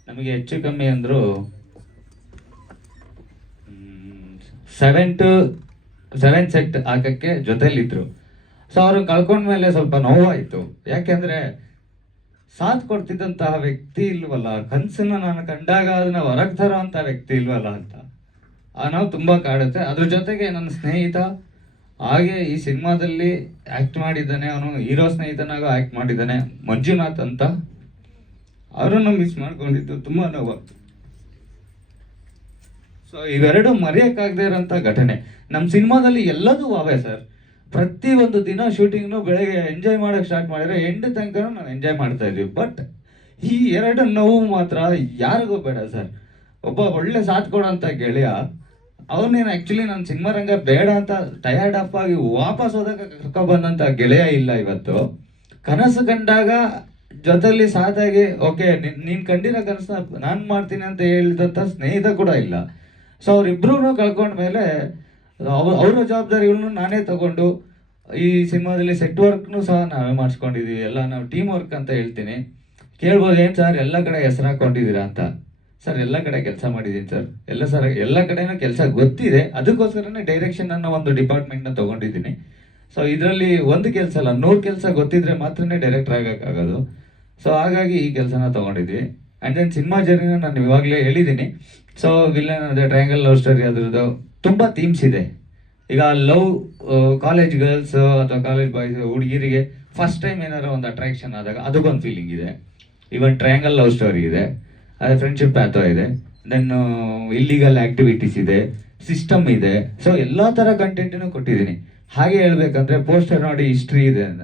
ನಮಗೆ ಹೆಚ್ಚು ಕಮ್ಮಿ ಅಂದರು 7 ಸೆಟ್ ಹಾಕಕ್ಕೆ ಜೊತೆಲಿದ್ರು. ಸೊ ಅವರು ಕಳ್ಕೊಂಡ್ಮೇಲೆ ಸ್ವಲ್ಪ ನೋವಾಯಿತು. ಯಾಕೆಂದರೆ ಸಾಥ್ ಕೊಡ್ತಿದ್ದಂತಹ ವ್ಯಕ್ತಿ ಇಲ್ವಲ್ಲ, ಕನಸನ್ನ ನಾನು ಕಂಡಾಗ ಅದನ್ನ ಹೊರಗೆ ತರೋ ಅಂತ ವ್ಯಕ್ತಿ ಇಲ್ವಲ್ಲ ಅಂತ ನಾವು ತುಂಬ ಕಾಡುತ್ತೆ. ಅದ್ರ ಜೊತೆಗೆ ನನ್ನ ಸ್ನೇಹಿತ ಹಾಗೆ ಈ ಸಿನಿಮಾದಲ್ಲಿ ಆ್ಯಕ್ಟ್ ಮಾಡಿದ್ದಾನೆ, ಅವನು ಹೀರೋ ಸ್ನೇಹಿತನಾಗ ಆ್ಯಕ್ಟ್ ಮಾಡಿದ್ದಾನೆ, ಮಂಜುನಾಥ್ ಅಂತ. ಅವರನ್ನು ಮಿಸ್ ಮಾಡ್ಕೊಂಡಿದ್ದು ತುಂಬ ನೋವು. ಸೊ ಇವೆರಡು ಮರೆಯೋಕ್ಕಾಗದೇ ಇರೋಂಥ ಘಟನೆ. ನಮ್ಮ ಸಿನಿಮಾದಲ್ಲಿ ಎಲ್ಲದೂ ಅವೇ ಸರ್. ಪ್ರತಿ ಒಂದು ದಿನ ಶೂಟಿಂಗ್ನು ಬೆಳಗ್ಗೆ ಎಂಜಾಯ್ ಮಾಡೋಕ್ಕೆ ಸ್ಟಾರ್ಟ್ ಮಾಡಿದ್ರೆ ಎಂಡ್ ತನಕ ನಾವು ಎಂಜಾಯ್ ಮಾಡ್ತಾ ಇದ್ವಿ. ಬಟ್ ಈ ಎರಡು ನೋವು ಮಾತ್ರ ಯಾರಿಗೂ ಬೇಡ ಸರ್. ಒಬ್ಬ ಒಳ್ಳೆ ಸಾಥ್ ಕೊಡೋಂಥ ಗೆಳೆಯ ಅವನೇನು ಆ್ಯಕ್ಚುಲಿ ನನ್ನ ಸಿನಿಮಾ ರಂಗ ಬೇಡ ಅಂತ ಟಯರ್ಡ್ ಅಪ್ ಆಗಿ ವಾಪಸ್ ಹೋದಾಗ ಕರ್ಕೊಬಂದಂಥ ಗೆಳೆಯ ಇಲ್ಲ ಇವತ್ತು. ಕನಸು ಕಂಡಾಗ ಜೊತೆಲಿ ಸಾಥಾಗಿ ಓಕೆ ನೀನು ಕಂಡಿರೋ ಕನಸನ್ನ ನಾನು ಮಾಡ್ತೀನಿ ಅಂತ ಹೇಳಿದಂಥ ಸ್ನೇಹಿತ ಕೂಡ ಇಲ್ಲ. ಸೊ ಅವರಿಬ್ಬರೂ ಕಳ್ಕೊಂಡ್ಮೇಲೆ ಅವರ ಜವಾಬ್ದಾರಿಗಳನ್ನು ನಾನೇ ತಗೊಂಡು ಈ ಸಿನಿಮಾದಲ್ಲಿ ಸೆಟ್ ವರ್ಕ್ನು ಸಹ ನಾವೇ ಮಾಡಿಸ್ಕೊಂಡಿದ್ದೀವಿ. ಎಲ್ಲ ನಾವು ಟೀಮ್ ವರ್ಕ್ ಅಂತ ಹೇಳ್ತೀನಿ. ಕೇಳ್ಬೋದು ಏನು ಸರ್ ಎಲ್ಲ ಕಡೆ ಹೆಸರು ಹಾಕೊಂಡಿದ್ದೀರಾ ಅಂತ. ಸರ್ ಎಲ್ಲ ಕಡೆ ಕೆಲಸ ಮಾಡಿದ್ದೀನಿ ಸರ್. ಎಲ್ಲ ಕಡೆನೂ ಕೆಲಸ ಗೊತ್ತಿದೆ, ಅದಕ್ಕೋಸ್ಕರನೇ ಡೈರೆಕ್ಷನ್ ಅನ್ನೋ ಒಂದು ಡಿಪಾರ್ಟ್ಮೆಂಟ್ನ ತೊಗೊಂಡಿದ್ದೀನಿ. ಸೊ ಇದರಲ್ಲಿ ಒಂದು ಕೆಲಸ ಅಲ್ಲ, 100 ಕೆಲಸ ಗೊತ್ತಿದ್ರೆ ಮಾತ್ರನೇ ಡೈರೆಕ್ಟರ್ ಆಗೋಕ್ಕಾಗೋದು. ಸೊ ಹಾಗಾಗಿ ಈ ಕೆಲಸನ ತೊಗೊಂಡಿದ್ವಿ. ಆ್ಯಂಡ್ ದೆನ್ ಸಿನಿಮಾ ಜರ್ನಿನ ನಾನು ಇವಾಗಲೇ ಹೇಳಿದ್ದೀನಿ. ಸೊ ವಿಲನ್ ಅದೇ ಟ್ರಯಾಂಗಲ್ ಲವ್ ಸ್ಟೋರಿ, ಅದ್ರದ್ದು ತುಂಬ ಥೀಮ್ಸ್ ಇದೆ. ಈಗ ಲವ್, ಕಾಲೇಜ್ ಗರ್ಲ್ಸ್ ಅಥವಾ ಕಾಲೇಜ್ ಬಾಯ್ಸ್ ಹುಡುಗಿರಿಗೆ ಫಸ್ಟ್ ಟೈಮ್ ಏನಾದ್ರು ಒಂದು ಅಟ್ರಾಕ್ಷನ್ ಆದಾಗ ಅದಕ್ಕೊಂದು ಫೀಲಿಂಗ್ ಇದೆ. ಇವನ್ ಟ್ರಯಾಂಗಲ್ ಲವ್ ಸ್ಟೋರಿ ಇದೆ, ಅದೇ ಫ್ರೆಂಡ್ಶಿಪ್ ಪ್ಯಾಥೋ ಇದೆ, ದೆನ್ ಇಲ್ಲಿಗಲ್ ಆಕ್ಟಿವಿಟೀಸ್ ಇದೆ, ಸಿಸ್ಟಮ್ ಇದೆ. ಸೊ ಎಲ್ಲ ಥರ ಕಂಟೆಂಟನ್ನು ಕೊಟ್ಟಿದ್ದೀನಿ. ಹಾಗೆ ಹೇಳ್ಬೇಕಂದ್ರೆ ಪೋಸ್ಟರ್ ನೋಡಿ ಹಿಸ್ಟ್ರಿ ಇದೆ ಅಂತ.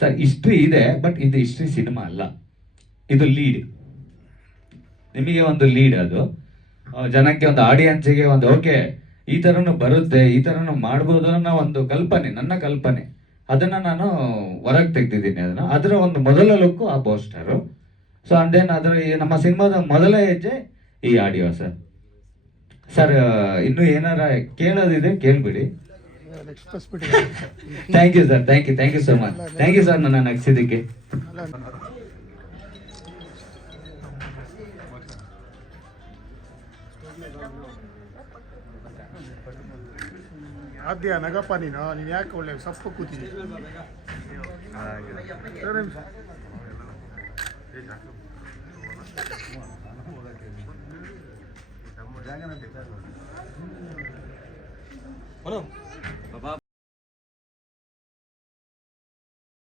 ಸರ್ ಹಿಸ್ಟ್ರಿ ಇದೆ, ಬಟ್ ಇದು ಹಿಸ್ಟ್ರಿ ಸಿನಿಮಾ ಅಲ್ಲ, ಇದು ಲೀಡ್. ನಿಮಗೆ ಒಂದು ಲೀಡ್, ಅದು ಜನಕ್ಕೆ ಒಂದು ಆಡಿಯನ್ಸಿಗೆ ಒಂದು ಓಕೆ ಈ ಥರನೂ ಬರುತ್ತೆ, ಈ ಥರನೂ ಮಾಡ್ಬೋದು ಅನ್ನೋ ಒಂದು ಕಲ್ಪನೆ, ನನ್ನ ಕಲ್ಪನೆ, ಅದನ್ನು ನಾನು ಹೊರಗೆ ತೆಗ್ದಿದ್ದೀನಿ. ಅದರ ಒಂದು ಮೊದಲ ಲುಕ್ಕು ಆ ಪೋಸ್ಟರು. ಸೊ ಅಂದೇನು ಅದರ ನಮ್ಮ ಸಿನಿಮಾದ ಮೊದಲ ಹೆಜ್ಜೆ ಈ ಆಡಿಯೋ ಸರ್. ಸರ್ ಇನ್ನೂ ಏನಾರ ಕೇಳೋದಿದೆ ಕೇಳ್ಬಿಡಿ. Thank you sir, thank you so much. Thank you sir ನನ್ನ ನಗಿಸಿದ್ದಕ್ಕೆ. ಆದ್ಯ ನಗಪ್ಪ ನೀನು ಯಾಕೆ ಒಳ್ಳೆ ಸಪ್ಪ ಕೂತಿದ್ದಿ?